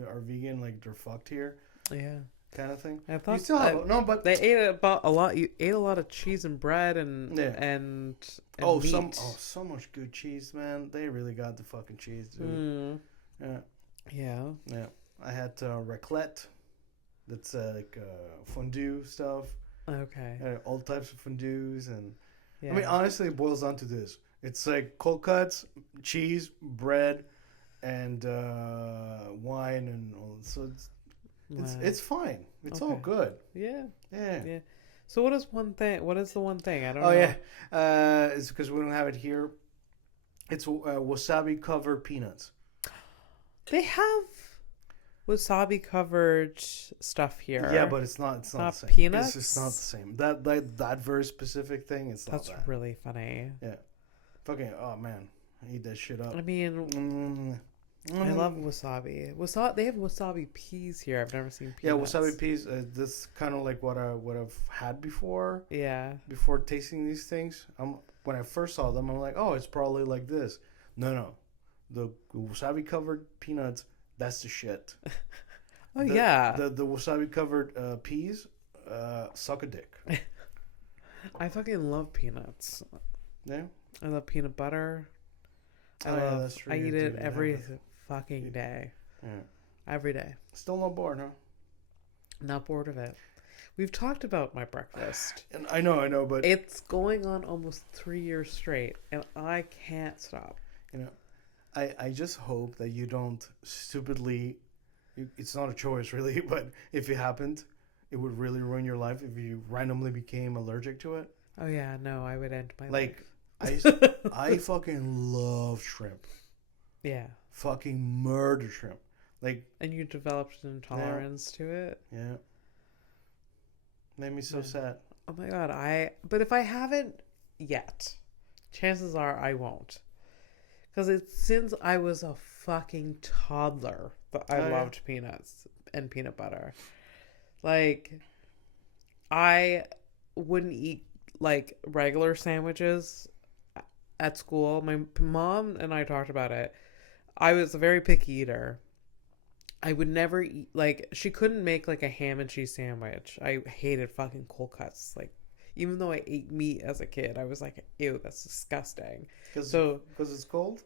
are vegan, like they're fucked here. Yeah. Kind of thing. I thought you still have but they ate about a lot. You ate a lot of cheese and bread and meat. So much good cheese, man. They really got the fucking cheese, dude. Yeah. I had raclette. That's like fondue stuff. Okay. All types of fondues, and I mean, honestly, it boils down to this: It's like cold cuts, cheese, bread, and wine, and all. So it's fine. It's all good. Yeah. Yeah. Yeah. So what is one thing? What is the one thing? I don't Oh know. yeah. It's because we don't have it here. It's wasabi covered peanuts. They have wasabi covered stuff here. Yeah, but it's not. It's not the same. Peanuts. It's just not the same. That very specific thing. It's not That's that. really funny. Yeah. Fucking. Oh man, I eat that shit up. I mean, I love wasabi. They have wasabi peas here. I've never seen peanuts. Yeah, wasabi peas. This kind of like what I've had before. Yeah. Before tasting these things, when I first saw them, I'm like, oh, it's probably like this. No, the wasabi covered peanuts. That's the shit. The wasabi covered peas. Suck a dick. I fucking love peanuts. Yeah. I love peanut butter. That's true. I eat it every fucking day. Yeah. Every day. Still not bored, huh? Not bored of it. We've talked about my breakfast. And I know, but it's going on almost 3 years straight, and I can't stop. You know, I just hope that you don't stupidly. It's not a choice, really, but if it happened, it would really ruin your life if you randomly became allergic to it. Oh yeah, no, I would end my life. I fucking love shrimp. Yeah. Fucking murder shrimp. And you developed an intolerance to it? Yeah. Made me so sad. Oh my god, but if I haven't yet, chances are I won't. Because it's since I was a fucking toddler that I loved peanuts and peanut butter. I wouldn't eat regular sandwiches at school. My mom and I talked about it. I was a very picky eater. I would never eat, she couldn't make a ham and cheese sandwich. I hated fucking cold cuts. Even though I ate meat as a kid, I was like, ew, that's disgusting. Because it's cold?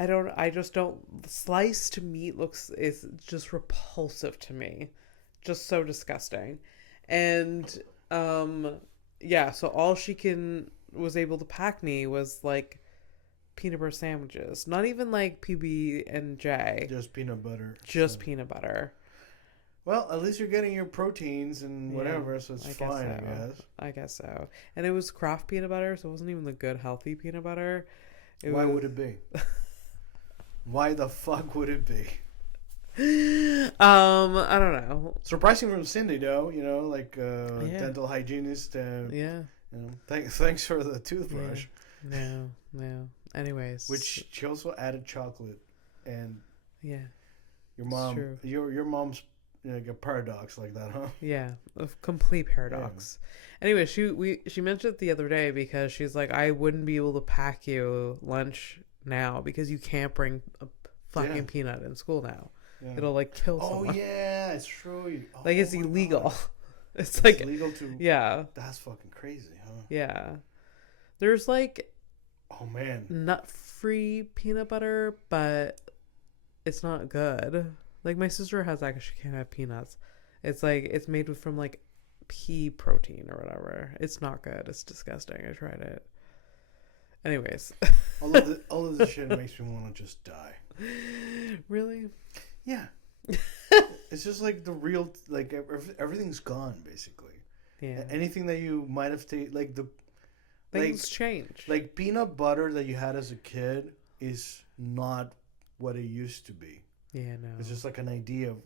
I just don't, sliced meat is just repulsive to me. Just so disgusting. And, so all she was able to pack me was peanut butter sandwiches. Not even PB&J. Just peanut butter. Just peanut butter. Well, at least you're getting your proteins and whatever, so it's fine, I guess. I guess so. And it was Kraft peanut butter, so it wasn't even the good, healthy peanut butter. Why would it be? Why the fuck would it be? I don't know. Surprising from Cindy, though. Dental hygienist. Thanks for the toothbrush. Yeah. No. Anyways, which she also added chocolate, and your mom, your mom's a paradox like that, huh? Yeah, a complete paradox. Yeah. Anyway, she mentioned it the other day because she's like, I wouldn't be able to pack you lunch now because you can't bring a fucking peanut in school now. Yeah. It'll kill someone. Oh yeah, it's true. It's illegal. God. It's illegal to. Yeah. That's fucking crazy, huh? Yeah. There's oh man, nut-free peanut butter, but it's not good. My sister she can't have peanuts. It's it's made from pea protein or whatever. It's not good. It's disgusting. I tried it. Anyways, all of this shit makes me want to just die. Really? Yeah. It's just the real everything's gone basically. Yeah. Anything that you might have tasted things change. Peanut butter that you had as a kid is not what it used to be. Yeah, no. It's just an idea of,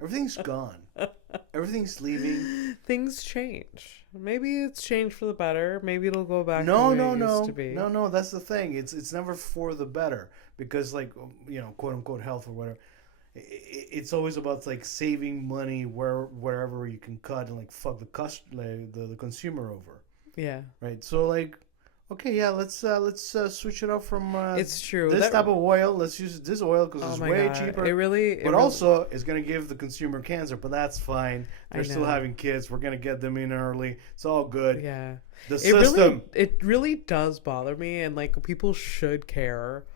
everything's gone. Everything's leaving. Things change. Maybe it's changed for the better. Maybe it'll go back to where it used to be. No, that's the thing. It's never for the better because quote unquote health or whatever. It's always about saving money wherever you can cut and fuck the consumer over. Yeah. Right. So okay, yeah, let's switch it up from it's true this type of oil. Let's use this oil because it's way cheaper. But also it's gonna give the consumer cancer. But that's fine. They're still having kids. We're gonna get them in early. It's all good. Yeah. The system. It really does bother me, and people should care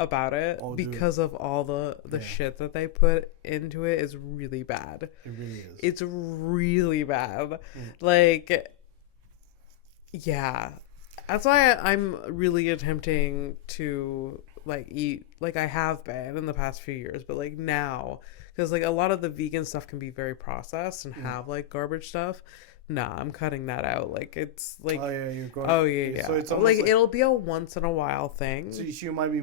about it because of all the shit that they put into it is really bad. It really is. It's really bad. Yeah. That's why I'm really attempting to like eat like I have been in the past few years, but like now, because like a lot of the vegan stuff can be very processed and have like garbage stuff. Nah, I'm cutting that out. Like it's like, Oh yeah, you're going. oh yeah, So yeah. it's almost Like like it'll be a once in a while thing. so you might be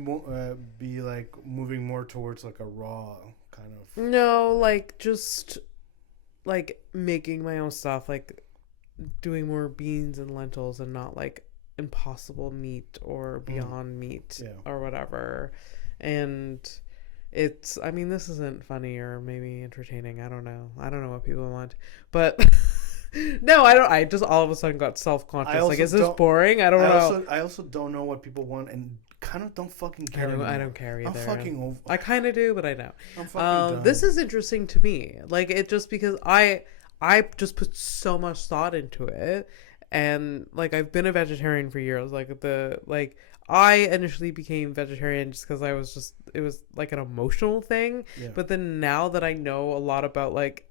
be like moving more towards like a raw kind of. No, like just like making my own stuff, like doing more beans and lentils and not like impossible meat or beyond meat or whatever. And it's, I mean, this isn't funny or maybe entertaining. I don't know what people want, but no, I don't. I just all of a sudden got self-conscious. Like, is this boring? I don't know. I also don't know what people want and kind of don't fucking care. I don't care either. I'm fucking over. I kind of do, but I don't. I'm fucking done. This is interesting to me. Like, it just because I just put so much thought into it, and like I've been a vegetarian for years. I initially became vegetarian just because it was like an emotional thing. Yeah. But then now that I know a lot about like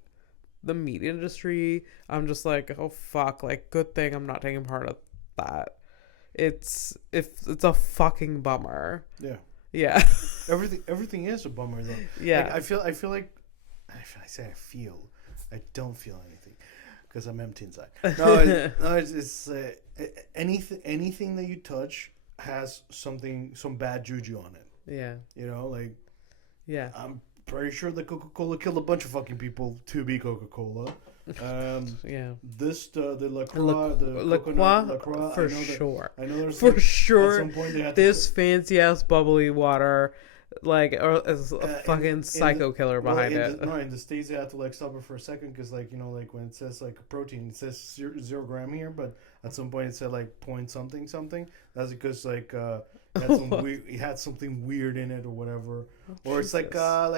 the meat industry, I'm just like, oh fuck, like good thing I'm not taking part of that. It's a fucking bummer. Yeah. Yeah. everything is a bummer though. Yeah. Like, I feel like I don't feel anything because I'm empty inside. No, it's anything that you touch has some bad juju on it. Yeah. You know, like, yeah. I'm pretty sure that Coca-Cola killed a bunch of fucking people to be Coca-Cola. Yeah. The LaCroix for sure. I know there's for sure. At some point this fancy ass bubbly water, like, is a fucking psycho killer behind it. In the States they have to like stop it for a second because like, you know, like when it says like protein, it says 0 gram here, but at some point it said like point something. That's because like it had something weird in it or whatever. Or it's like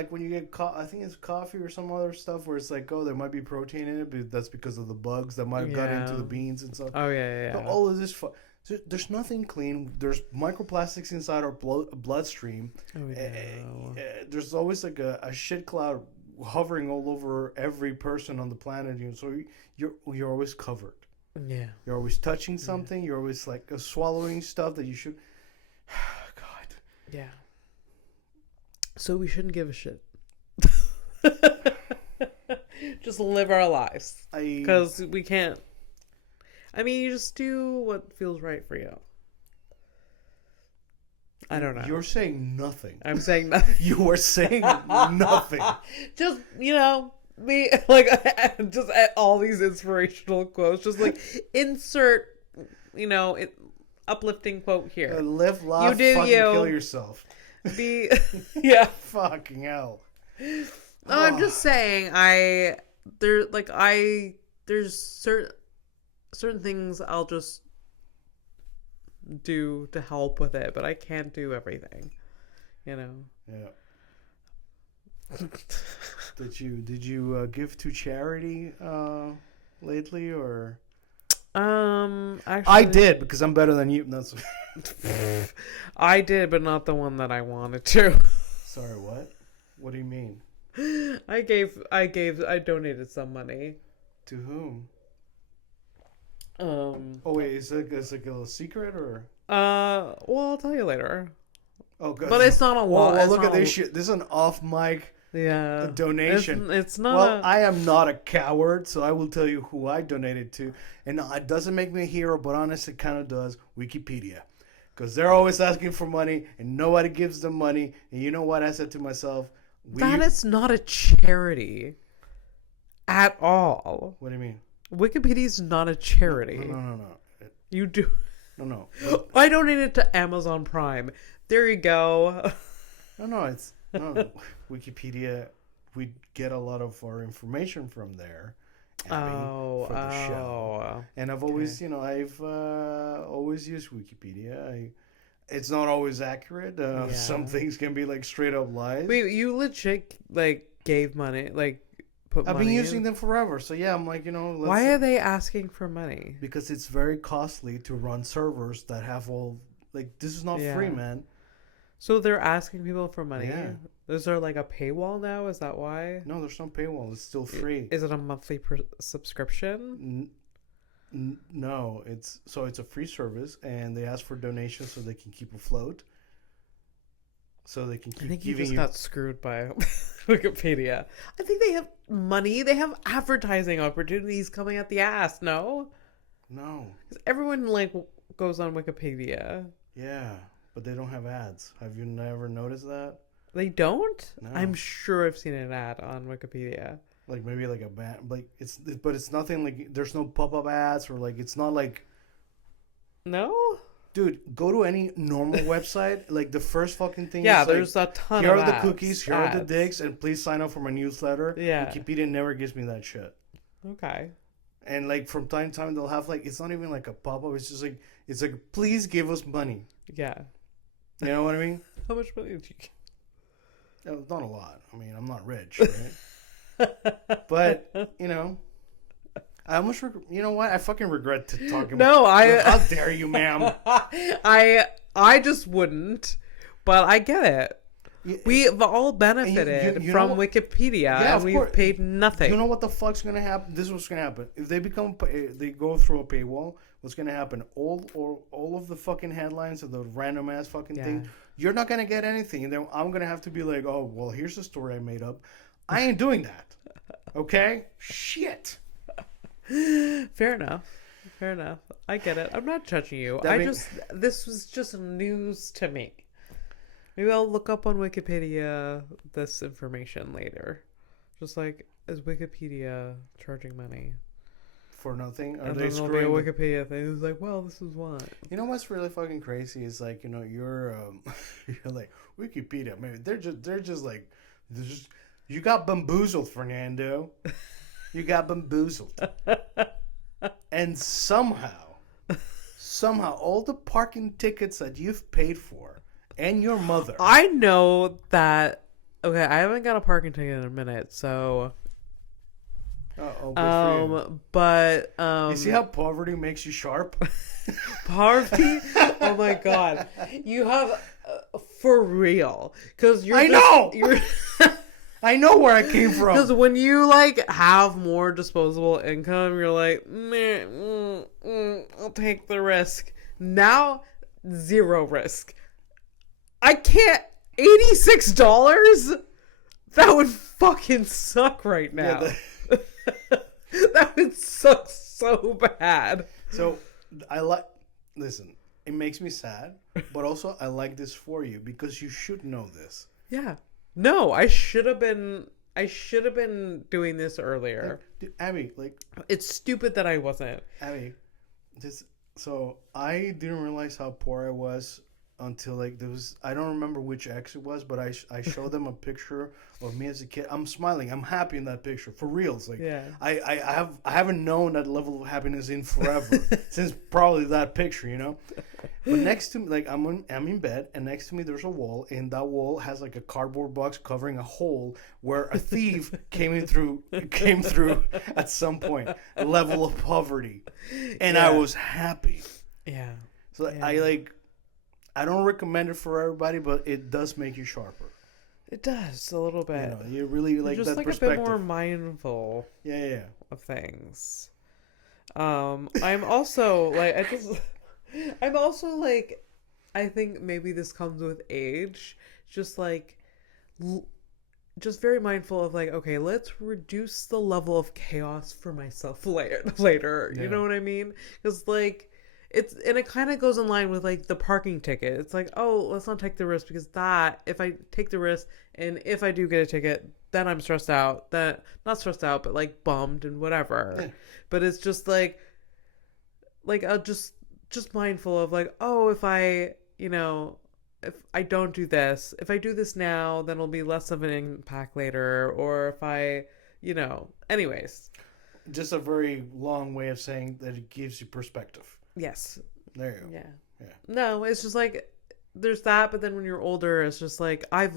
when you get I think it's coffee or some other stuff where it's like, oh, there might be protein in it, but that's because of the bugs that might have got into the beans and stuff. Oh yeah. So all of this there's nothing clean. There's microplastics inside our bloodstream. Oh, yeah. There's always like a shit cloud hovering all over every person on the planet. You know, so you're always covered. Yeah. You're always touching something. You're always like swallowing stuff that you should. God. Yeah. So we shouldn't give a shit. Just live our lives. Because we can't. I mean, you just do what feels right for you. I don't know. You're saying nothing. I'm saying nothing. You are saying nothing. Just, you know, me, like, just all these inspirational quotes. Just, like, insert, you know, uplifting quote here. Live, laugh, fucking kill yourself. Yeah. Fucking hell. No, I'm just saying, there's certain things I'll just do to help with it, but I can't do everything, you know. Yeah. Did you give to charity lately or? Actually, I did because I'm better than you. That's. I did, but not the one that I wanted to. Sorry, what? What do you mean? I donated some money. To whom? Oh wait, is it like a little secret or? Well, I'll tell you later. Oh, good. But it's not a lot. Well, look at this shit. This is an off mic. Yeah. Donation. It's not. Well, I am not a coward, so I will tell you who I donated to, and it doesn't make me a hero, but honestly, it kind of does. Wikipedia, because they're always asking for money, and nobody gives them money. And you know what? I said to myself, that is not a charity, at all. What do you mean? Wikipedia is not a charity. No. You do. No. I donated to Amazon Prime. There you go. No. Wikipedia, we get a lot of our information from there. Abby, for the show. And I've always, I've always used Wikipedia. It's not always accurate. Some things can be like straight up lies. Wait, you legit like gave money, like. I've been using them forever, so yeah, I'm like, why are they asking for money? Because it's very costly to run servers that have all, like, this is not free, man. So they're asking people for money? Yeah. Is there like a paywall now? Is that why? No, there's no paywall. It's still free. Is it a monthly subscription? No, it's a free service, and they ask for donations so they can keep afloat. So they can I keep think you giving just you. got screwed by Wikipedia. I think they have money. They have advertising opportunities coming at the ass. No, No. 'cause everyone like goes on Wikipedia. Yeah, but they don't have ads. Have you never noticed that? They don't. No. I'm sure I've seen an ad on Wikipedia. Like maybe like a like but it's nothing like there's no pop-up ads or like it's not like. No. Dude, go to any normal website. Like the first fucking thing. Yeah, is there's like, a ton here of are the ads, cookies. Here are the ads. dicks, and please sign up for my newsletter. Yeah. Wikipedia never gives me that shit. Okay. And like from time to time they'll have like it's not even like a pop-up. It's just like it's like please give us money. Yeah. You know what I mean? How much money did you get? Not a lot. I mean, I'm not rich, right? But you know, I almost you know what? I fucking regret talking. No, How dare you, ma'am? I just wouldn't. But I get it. We've all benefited you from know Wikipedia, Yeah, and we've paid nothing. You know what the fuck's gonna happen? This is what's gonna happen if they they go through a paywall. What's gonna happen? All of the fucking headlines of the random ass fucking thing. You're not gonna get anything, and then I'm gonna have to be like, oh well, here's a story I made up. I ain't doing that. Okay? Shit. Fair enough. I get it. I'm not judging you. This was just news to me. Maybe I'll look up on Wikipedia this information later. Just like, is Wikipedia charging money? For nothing? Are And they then there'll be a screwing? Wikipedia thing. It's like, well, this is what. You know what's really fucking crazy is like, you know, you're like Wikipedia. Maybe they're just like you got bamboozled, Fernando. You got bamboozled. And somehow all the parking tickets that you've paid for and your mother. I know that. Okay, I haven't got a parking ticket in a minute, so. Good for you. But you see how poverty makes you sharp? Poverty? Oh my god, you have for real? Because know. You're. I know where I came from. Because when you like have more disposable income, you're like, I'll take the risk. Now, zero risk. I can't. $86? That would fucking suck right now. Yeah, that would suck so bad. So listen, it makes me sad, but also I like this for you because you should know this. Yeah. No, I should have been doing this earlier. Abby, it's stupid that I wasn't. Abby, so I didn't realize how poor I was until like there was, I don't remember which ex it was, but I showed them a picture of me as a kid. I'm smiling. I'm happy in that picture for reals. Like yeah. I haven't known that level of happiness in forever since probably that picture, you know. But next to me, like I'm in bed, and next to me there's a wall, and that wall has like a cardboard box covering a hole where a thief came through at some point. A level of poverty, and I was happy. Yeah. So yeah. I don't recommend it for everybody, but it does make you sharper. It does a little bit. You know, you really like just that like perspective. a bit more mindful. Yeah. Of things. I'm also like I think maybe this comes with age. Just like, just very mindful of like, okay, let's reduce the level of chaos for myself later. Yeah. You know what I mean? Because like. It kind of goes in line with like the parking ticket. It's like, oh, let's not take the risk because if I take the risk and if I do get a ticket, then I'm stressed out. Then not stressed out, but like bummed and whatever. Yeah. But it's just like just mindful of like, oh, if I don't do this, if I do this now, then it'll be less of an impact later. Or if I, anyways. Just a very long way of saying that it gives you perspective. Yes. There you go. Yeah. No, it's just like there's that, but then when you're older, it's just like I've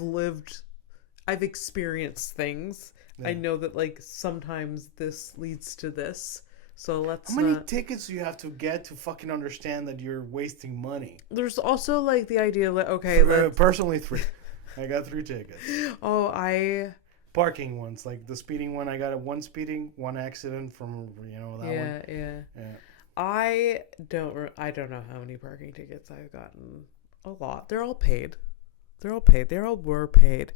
experienced things. Yeah. I know that like sometimes this leads to this. So let's How many tickets do you have to get to fucking understand that you're wasting money? There's also like the idea that okay, personally 3. I got 3 tickets. Oh, parking ones, like the speeding one. I got one speeding, 1 accident from that one. Yeah. I don't know how many parking tickets I've gotten. A lot. They're all paid. They all were paid.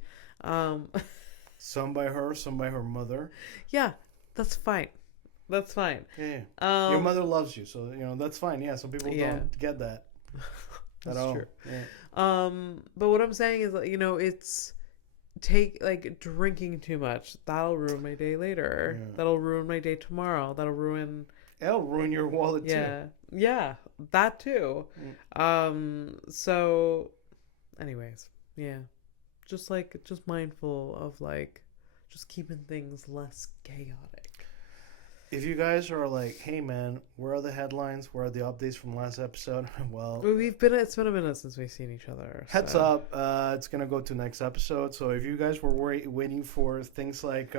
Some by her, some by her mother. Yeah, that's fine. Yeah. Your mother loves you, so that's fine. Yeah, some people don't get that. That's true. Yeah. But what I'm saying is, it's drinking too much. That'll ruin my day later. Yeah. That'll ruin my day tomorrow. It'll ruin your wallet too. Yeah, that too. So, anyways, yeah, just mindful of just keeping things less chaotic. If you guys are like, hey man, where are the headlines? Where are the updates from last episode? Well, it's been a minute since we've seen each other. Heads up, it's gonna go to next episode. So if you guys were waiting for things like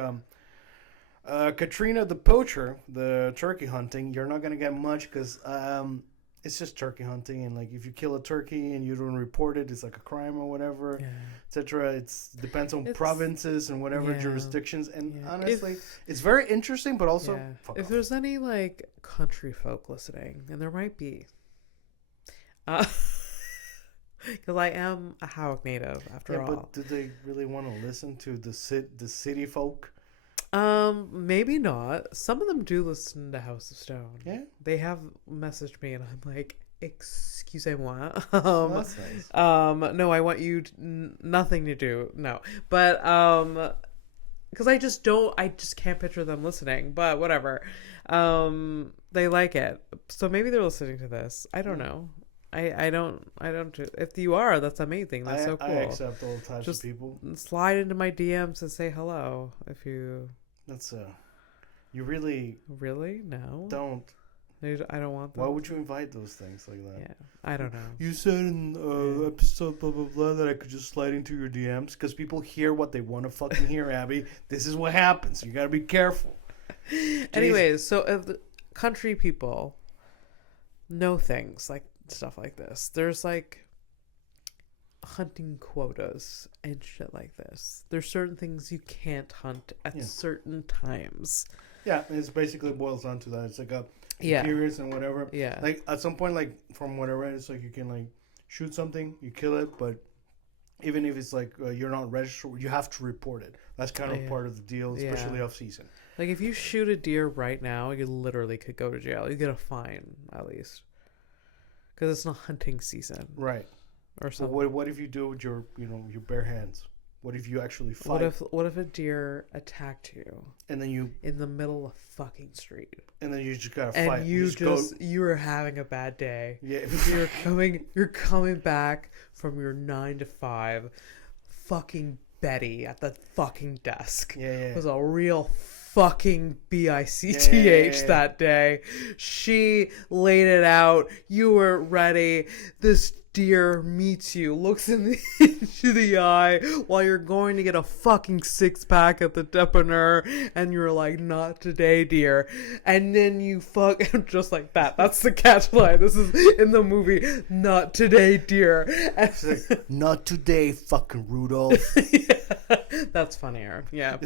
Katrina the poacher, the turkey hunting, you're not gonna get much because it's just turkey hunting, and if you kill a turkey and you don't report it, it's like a crime or whatever, etc. It depends on provinces and whatever jurisdictions, and honestly, it's very interesting, but also if there's any country folk listening, and there might be, because I am a Howick native after all. But do they really want to listen to the city folk? Maybe not. Some of them do listen to House of Stone. Yeah. They have messaged me and I'm like, excusez-moi. That's nice. No, I want you nothing to do. No. But, because I just can't picture them listening, but whatever. They like it. So maybe they're listening to this. I don't know. I don't. If you are, that's amazing. That's so cool. I accept all types of people. Slide into my DMs and say hello if you. That's you really no. Don't. I don't want them. Why would you invite those things like that? Yeah, I don't know. You said in episode blah blah blah that I could just slide into your DMs because people hear what they want to fucking hear. Abby, this is what happens. You gotta be careful. Anyways, so if the country people know things like stuff like this, there's hunting quotas and shit like this. There's certain things you can't hunt at certain times. Yeah, it basically boils down to that. It's like periods and whatever. Yeah. At some point, from whatever, it's you can shoot something, you kill it, but even if it's you're not registered, you have to report it. That's kind of part of the deal, especially off season. If you shoot a deer right now, you literally could go to jail. You get a fine at least. Because it's not hunting season. Right. Or something. What if you do it with your bare hands? What if you actually fight? What if a deer attacked you? And then you... in the middle of a fucking street. And then you just gotta fight. And you were having a bad day. Yeah. You're coming back from your 9 to 5. Fucking Betty at the fucking desk. Yeah. Was a real fucking BICTH that day. She laid it out. You were ready. This deer meets you, looks into the eye while you're going to get a fucking 6-pack at the depanneur, and you're like, not today, dear. And then you fuck just like that. That's the catchline. This is in the movie. Not today, dear. Not today, fucking Rudolph. That's funnier. Yeah.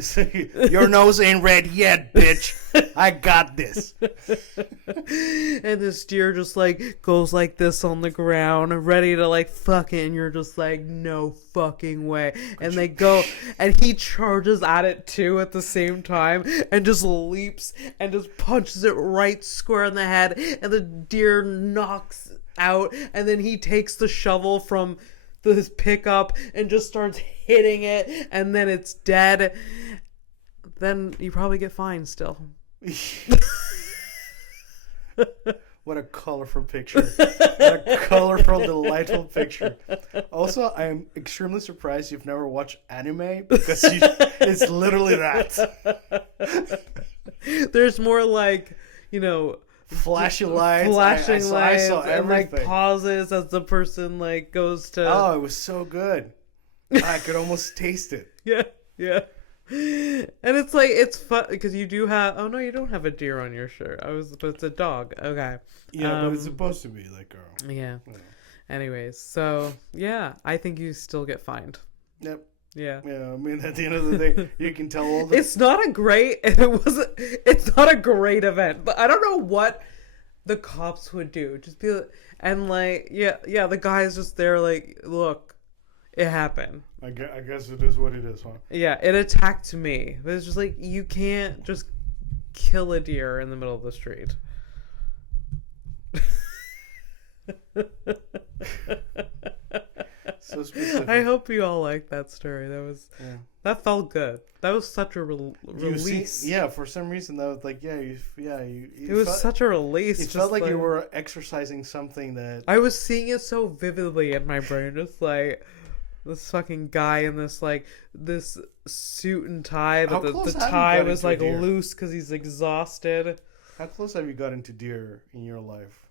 Your nose ain't red yet, bitch. I got this. And this deer just goes like this on the ground, ready to fuck it, and you're just no fucking way. And they go, and he charges at it too at the same time, and just leaps and just punches it right square in the head, and the deer knocks out, and then he takes the shovel from his pickup and just starts hitting it, and then it's dead. Then you probably get fined still. What a colorful picture. What a colorful, delightful picture. Also, I am extremely surprised you've never watched anime, because it's literally that. There's more flashing lights. Flashing lights. I saw everything. And pauses as the person goes to... Oh, it was so good. I could almost taste it. Yeah. And it's fun because you do have... Oh, no, you don't have a deer on your shirt. But it's a dog. Okay. Yeah, but it's supposed to be girl. Yeah. Anyways, so, yeah, I think you still get fined. Yep. Yeah. Yeah, I mean, at the end of the day, you can tell all the... It's not a great event, but I don't know what the cops would do. Just be like, and like, yeah, the guy's just there like, look, it happened. I guess it is what it is, huh? Yeah, it attacked me. But it's just like, you can't just kill a deer in the middle of the street. So specific. I hope you all liked that story. That felt good. That was such a release. For some reason that was like, you it was such a release. It felt like you were exercising something that I was seeing it so vividly in my brain, just like this fucking guy in this suit and tie. That the tie was like loose because he's exhausted. How close have you gotten to deer in your life?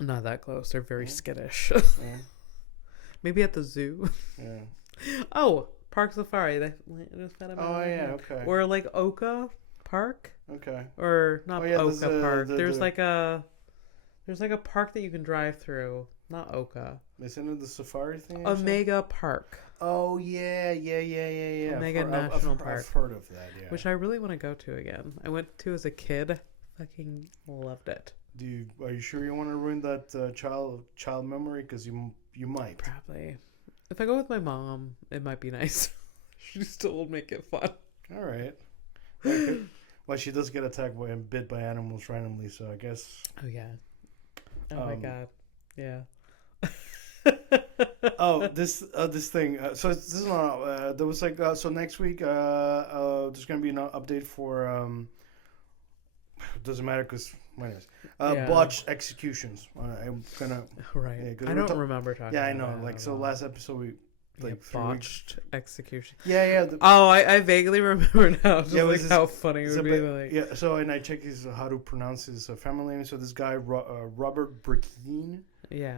Not that close. They're very skittish. Yeah. Maybe at the zoo. Yeah. Oh, Park Safari. Okay. Or like Oka Park. Okay. Or not Oka Park. There's like a park that you can drive through. Not Oka. Isn't it the safari thing? Omega Park. Oh yeah. Omega National Park. I've heard of that. Yeah. Which I really want to go to again. I went to as a kid. Fucking loved it. Are you sure you want to ruin that child memory? Because you might. Probably. If I go with my mom, it might be nice. She still will make it fun. All right. Well, she does get attacked and bit by animals randomly, so I guess. Oh yeah. Oh my god. Yeah. This thing. So this is not. There was like so next week. There's gonna be an update for. Doesn't matter because botched executions. I'm gonna. Right. I don't remember talking. Yeah, I know. Like so, last episode we botched execution. Yeah. I vaguely remember now. Just how funny it would be. Like... Yeah. So and I checked how to pronounce his family name. So this guy Robert Brickeen. Yeah.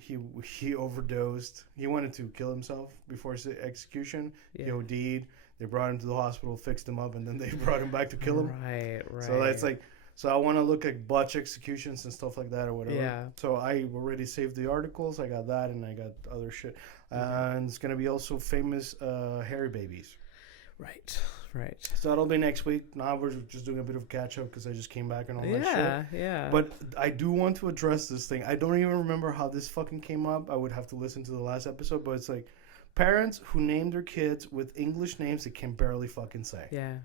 He overdosed. He wanted to kill himself before his execution. Yeah. He OD'd. They brought him to the hospital, fixed him up, and then they brought him back to kill him. Right. So it's like, so I want to look at botch executions and stuff like that or whatever. Yeah. So I already saved the articles. I got that, and I got other shit. And it's gonna be also famous hairy babies. Right. So that'll be next week. Now we're just doing a bit of catch up because I just came back and all that shit. Yeah. But I do want to address this thing. I don't even remember how this fucking came up. I would have to listen to the last episode, but it's like parents who name their kids with English names they can barely fucking say. Yeah.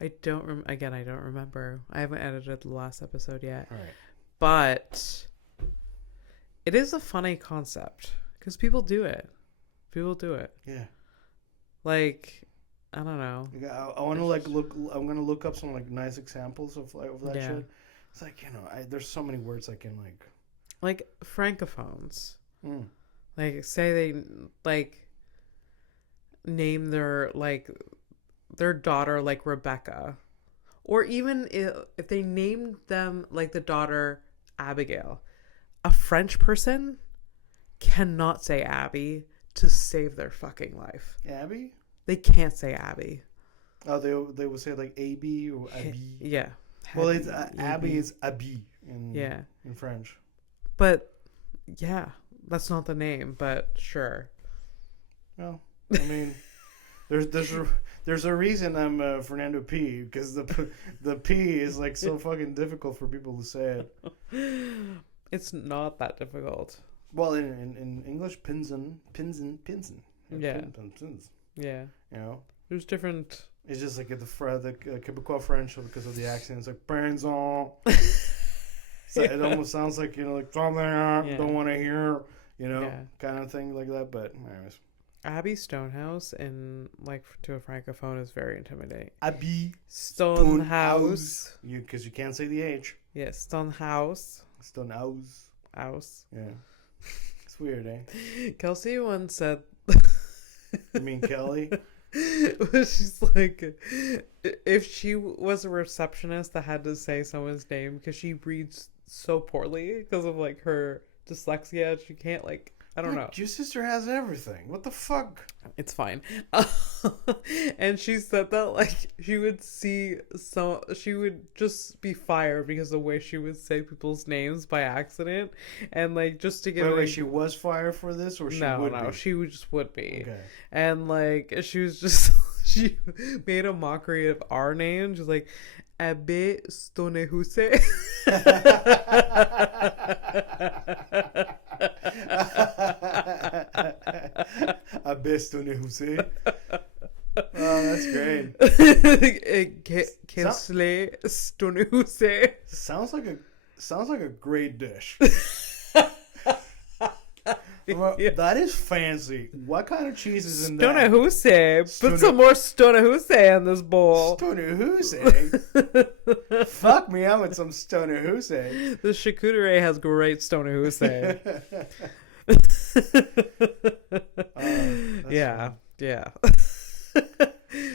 I don't remember. I haven't edited the last episode yet. All right. But it is a funny concept because people do it. Yeah. Like, I don't know. I want to look. I'm gonna look up some like nice examples of that shit. It's like there's so many words I can like francophones. Mm. Like say they name their daughter like Rebecca, or even if they named them like the daughter Abigail, a French person cannot say Abby to save their fucking life. Abby? They can't say Abby. Oh, they would say like Abby or Abby. Yeah. Well, it's Abby is Abby in French. But yeah, that's not the name. But sure. Well, I mean, there's a reason I'm Fernando P because the P is like so fucking difficult for people to say it. It's not that difficult. Well, in English, pinsin. Yeah. Pins. Yeah. You know? There's different... It's just like the Quebecois French because of the accent. It's like, pinsin. So it almost sounds like, like, don't want to hear, kind of thing like that. But anyways. Abby Stonehouse to a francophone is very intimidating. Abby Stonehouse. Because you can't say the H. Yeah, Stonehouse. Stonehouse. House. Yeah. It's weird, eh? Kelsey once said... You mean Kelly? She's like, if she was a receptionist that had to say someone's name because she reads so poorly because of like her dyslexia, she can't I don't know. Your sister has everything. What the fuck? It's fine. And she said that she would just be fired because of the way she would say people's names by accident, and just to get. Wait, she was fired for this, or she would be? She would be. Okay. And she was just she made a mockery of our name. She's like, Abby Stonehouse. Abby Stonehouse. Oh, that's great. Kensle Stonehouse. Sounds like a great dish. Well, that is fancy. What kind of cheese is in that? Stonehouse. Put some more Stonehouse in this bowl. Stonehouse. Fuck me, I'm with some Stonehouse. The charcuterie has great Stonehouse. Yeah, fun. yeah.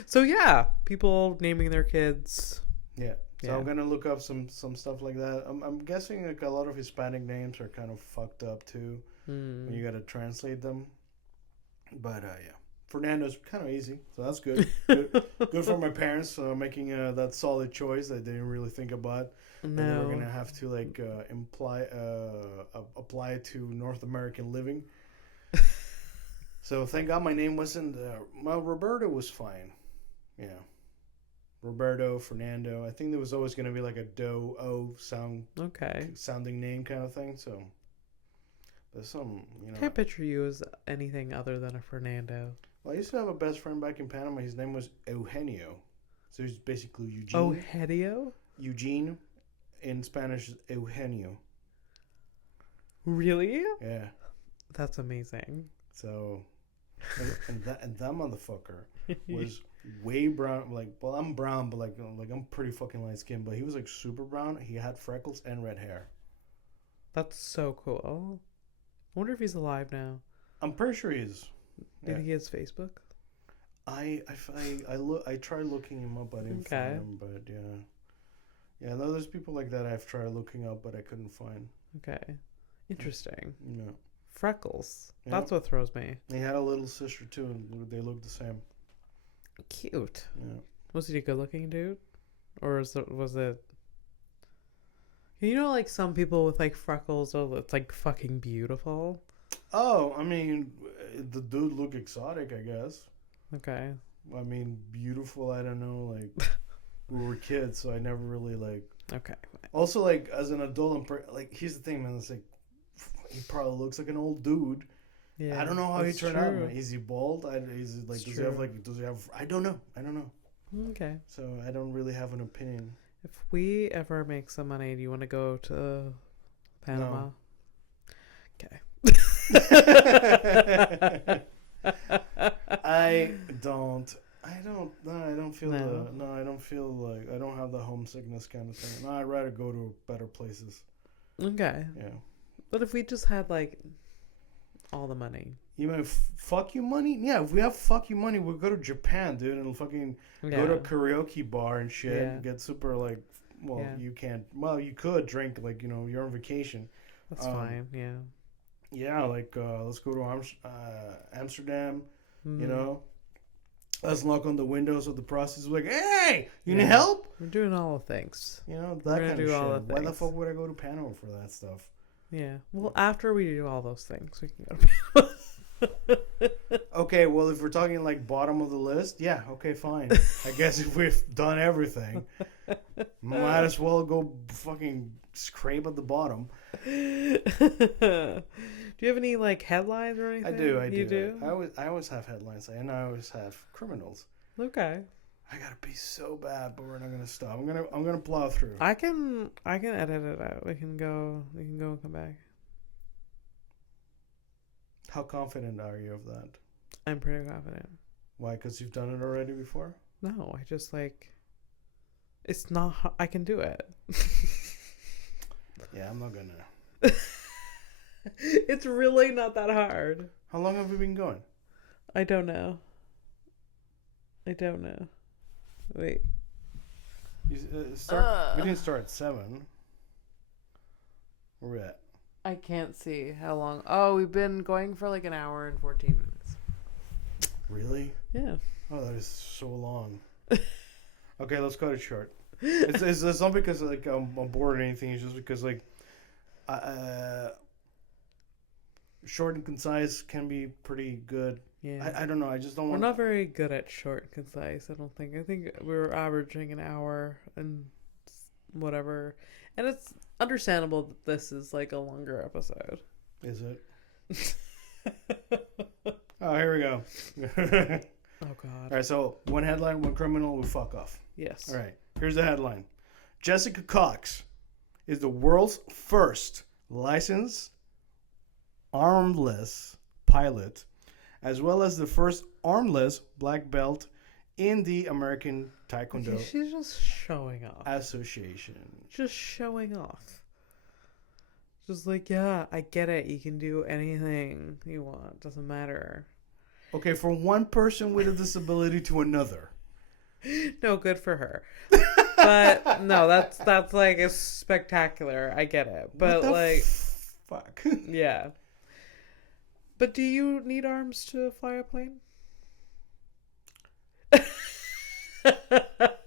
So yeah, people naming their kids. Yeah. So I'm gonna look up some stuff like that. I'm guessing like a lot of Hispanic names are kind of fucked up too. When you gotta translate them. But yeah, Fernando's kind of easy, so that's good. Good for my parents making that solid choice that they didn't really think about. No. And they were gonna have to like apply it to North American living. So thank God my name wasn't. Well, Roberto was fine. Yeah, Roberto, Fernando. I think there was always gonna be like a sounding name kind of thing. So. There's some, Can't picture you as anything other than a Fernando. Well, I used to have a best friend back in Panama. His name was Eugenio. So he's basically Eugene. Eugenio? Eugene. In Spanish is Eugenio. Really? Yeah. That's amazing. So, and that motherfucker was way brown. Like, well, I'm brown, but like I'm pretty fucking light skinned. But he was like super brown. He had freckles and red hair. That's so cool. I wonder if he's alive now. I'm pretty sure he is. Do you think he has Facebook? I tried looking him up. I didn't find him, but yeah. No, there's people like that I've tried looking up, but I couldn't find. Okay, interesting. Yeah. Freckles. Yeah. That's what throws me. He had a little sister too, and they looked the same. Cute. Yeah. Was he a good-looking dude, or was it? Like some people with like freckles, it's like fucking beautiful. Oh, I mean, the dude looked exotic, I guess. Okay. I mean, beautiful. I don't know. Like, we were kids, so I never really like. Okay. Also, like as an adult, like here's the thing, man. It's like he probably looks like an old dude. Yeah. I don't know how he turned out. Man. Is he bald? Is it like? Does he have? I don't know. Okay. So I don't really have an opinion. If we ever make some money, do you want to go to Panama? No. Okay. I don't feel I don't feel like I don't have the homesickness kind of thing. No, I'd rather go to better places. Okay. Yeah. But if we just had like all the money. You mean fuck you money? Yeah, if we have fuck you money, we'll go to Japan, dude, and fucking go to a karaoke bar and shit. Yeah. Get super like, you can't. Well, you could drink like you're on vacation. That's fine. Yeah. Yeah, like let's go to Amsterdam. Let's knock on the windows of the prostitutes. Like, hey, you need help? We're doing all the things. That kind of shit. Why the fuck would I go to Panama for that stuff? Yeah. Well, after we do all those things, we can go to Panama. Okay, well, if we're talking like bottom of the list, yeah, okay, fine. I guess if we've done everything, might as well go fucking scrape at the bottom. Do you have any like headlines or anything? I do. You do? I always have headlines, and I always have criminals. Okay. I gotta be so bad, but we're not gonna stop. I'm gonna plow through. I can edit it out. We can go and come back. How confident are you of that? I'm pretty confident. Why? Because you've done it already before? No, I just like. It's not. I can do it. Yeah, I'm not gonna. It's really not that hard. How long have we been going? I don't know. Wait. We didn't start at 7. Where we at? I can't see how long. Oh, we've been going for like an hour and 14 minutes. Really? Yeah. Oh, that is so long. Okay, let's cut it short. It's not because like I'm bored or anything. It's just because like, short and concise can be pretty good. Yeah. I don't know. I just don't We're want. not very good at short and concise, I don't think. I think we're averaging an hour and whatever. And it's understandable that this is like a longer episode. Is it? Oh, here we go. Oh, God. All right, so one headline, one criminal, we fuck off. Yes. All right, here's the headline. Jessica Cox is the world's first licensed armless pilot, as well as the first armless black belt in the American Taekwondo She's just showing off. Association. Just showing off. Just like, yeah, I get it. You can do anything you want. Doesn't matter. Okay, from one person with a disability to another. No, good for her. But no, that's like a spectacular. I get it. But like, fuck. yeah. But do you need arms to fly a plane?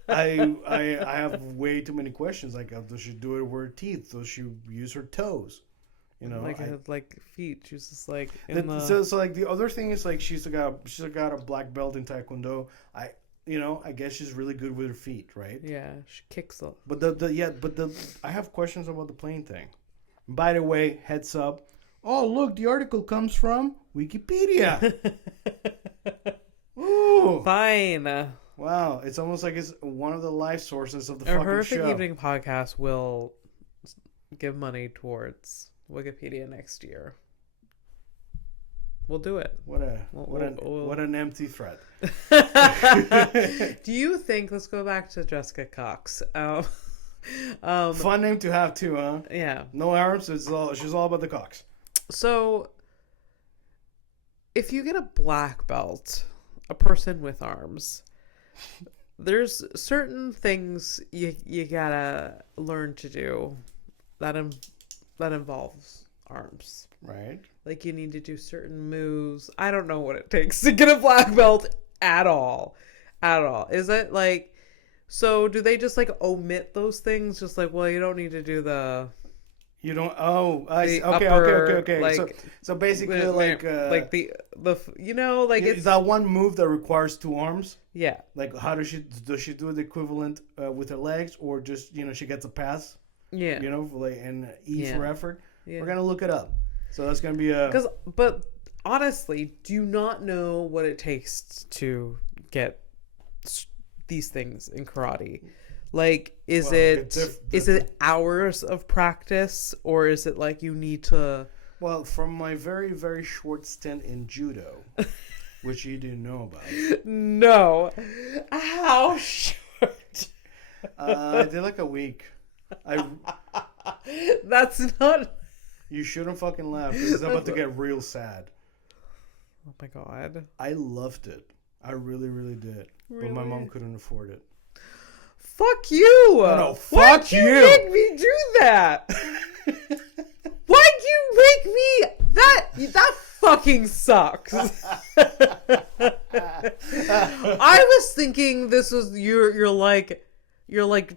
I have way too many questions. Like, does she do it with her teeth? Does she use her toes? You know, like feet. She's just like so like the other thing is like she's got a black belt in Taekwondo. I guess she's really good with her feet, right? Yeah, she kicks up. But I have questions about the plane thing. By the way, heads up. Oh, look, the article comes from Wikipedia. Ooh. Fine. Wow, it's almost like it's one of the live sources of the Our fucking Horrific show. Evening podcast will give money towards Wikipedia next year. We'll do it. What an empty threat. Do you think? Let's go back to Jessica Cox. Fun name to have too, huh? Yeah. No arms. She's all about the cocks. So, if you get a black belt, a person with arms, there's certain things you gotta learn to do that involves arms. Right. Like you need to do certain moves. I don't know what it takes to get a black belt at all. At all. Is it like, so do they just like omit those things? Just like, well, you don't need to do the... You don't... Oh, okay. Like, so basically like the you know, like it's that one move that requires two arms. Yeah. Like how does she do the equivalent with her legs, or just, she gets a pass? Yeah. Like an E for effort. Yeah. We're gonna look it up. So that's gonna be a... But honestly, do you not know what it takes to get these things in karate? Like, is it hours of practice, or is it like you need to... Well, from my very, very short stint in judo, which you didn't know about. No. How short? I did like a week. That's not... You shouldn't fucking laugh, because it's about to get real sad. Oh my God. I loved it. I really, really did. Really? But my mom couldn't afford it. Fuck you! No, Why'd fuck you you! make me do that? Why'd you make me... That fucking sucks. I was thinking this was... You're like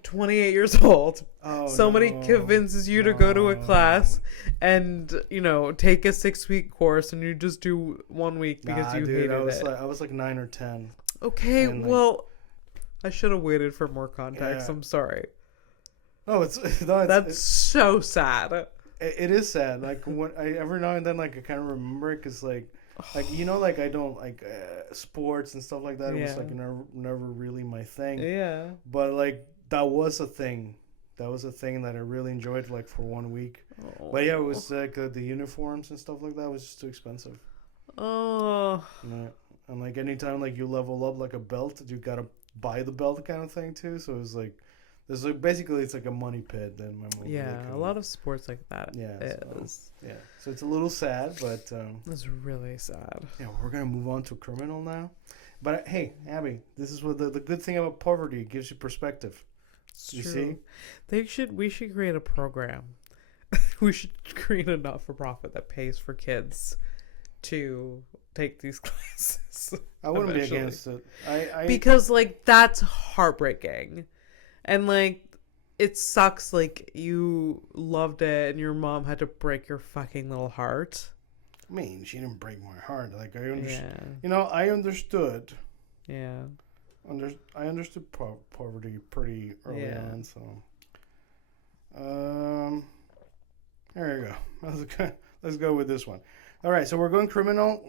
28 years old. Oh, Somebody convinces you to go to a class and, take a 6-week course, and you just do 1 week because you hated it. I was like 9 or 10. Okay, well, I should have waited for more context. Yeah. I'm sorry. Oh, That's so sad. It is sad. Like every now and then, like I kind of remember it, because like I don't like sports and stuff like that. It was like never really my thing. Yeah. But like that was a thing. That was a thing that I really enjoyed, like for 1 week. Oh. But yeah, it was like the uniforms and stuff like that was just too expensive. Oh. And like anytime like you level up like a belt, you gotta buy the belt kind of thing too. So it was like basically it's like a money pit. Then my mom. Yeah, a lot of sports like that. Yeah. Is. So, so it's a little sad, but it's really sad. Yeah, we're gonna move on to criminal now. But hey, Abby, this is what the good thing about poverty, it gives you perspective. You see? We should create a program. We should create a not-for-profit that pays for kids to take these classes. I wouldn't be against it. Because like that's heartbreaking. And like it sucks, like you loved it and your mom had to break your fucking little heart. mean, she didn't break my heart. Like, I understand. Yeah. You know, I understood. Yeah. I understood poverty pretty early on, so. There you go. Let's go with this one. All right, so we're going criminal.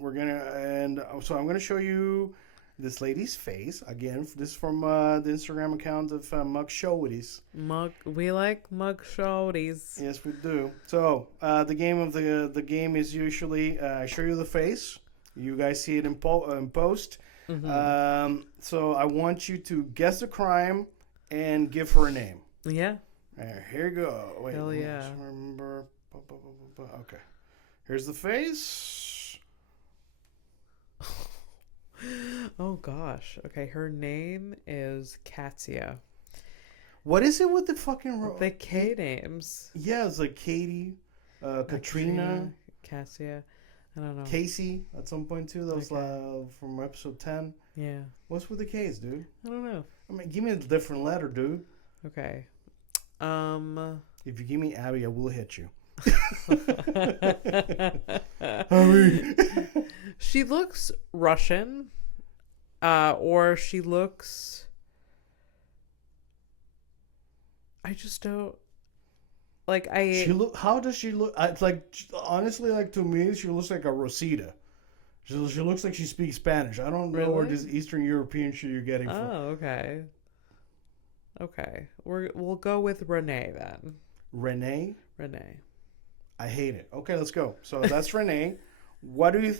So I'm gonna show you this lady's face again. This is from the Instagram account of Mug Shorties. We like mug shorties. Yes, we do. So the game is usually I show you the face. You guys see it in post. Mm-hmm. So I want you to guess the crime and give her a name. Yeah. Here you go. Wait, hell yeah. Remember. Okay. Here's the face. Oh gosh. Okay, her name is Katya. What is it with the fucking the K names? Yeah, it's like Katie, Katrina, Katya. I don't know. Casey at some point too. That was from episode 10. Yeah. What's with the K's, dude? I don't know. I mean, give me a different letter, dude. Okay. If you give me Abby, I will hit you. She looks Russian, or she looks. I just don't like. How does she look? Like, honestly, like, to me, she looks like a Rosita. She looks like she speaks Spanish. I don't know where this Eastern European shit you're getting from. Oh, okay. Okay, we'll go with Renee then. Renee. I hate it. Okay, let's go. So that's Renee. What do you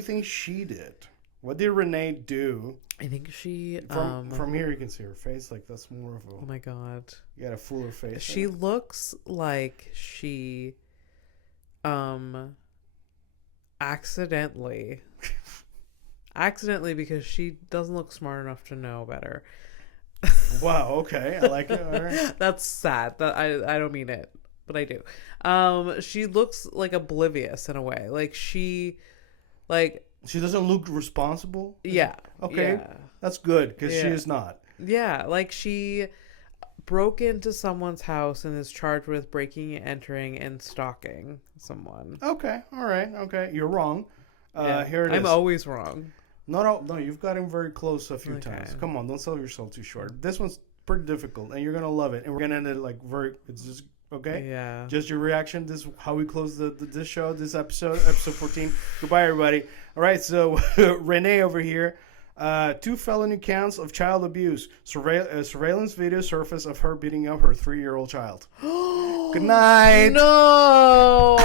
think she did? What did Renee do? I think she from here you can see her face. Like, that's more of a. Oh my god. You got a fuller face. She looks like she accidentally because she doesn't look smart enough to know better. Wow, okay. I like it. All right. That's sad. That I don't mean it, but I do. She looks like oblivious in a way. Like she doesn't look responsible? Yeah. Okay. Yeah. That's good, because she is not. Yeah, like she broke into someone's house and is charged with breaking, entering, and stalking someone. Okay. All right. Okay. You're wrong. Here it is. I'm always wrong. No, you've got him very close a few times. Come on, don't sell yourself too short. This one's pretty difficult, and you're going to love it. And we're going to end it like it's just, okay? Yeah. Just your reaction. This is how we close this show, this episode 14. Goodbye, everybody. All right, so Renee over here. 2 felony counts of child abuse. Surveillance video surfaced of her beating up her 3-year-old child. Good night. No.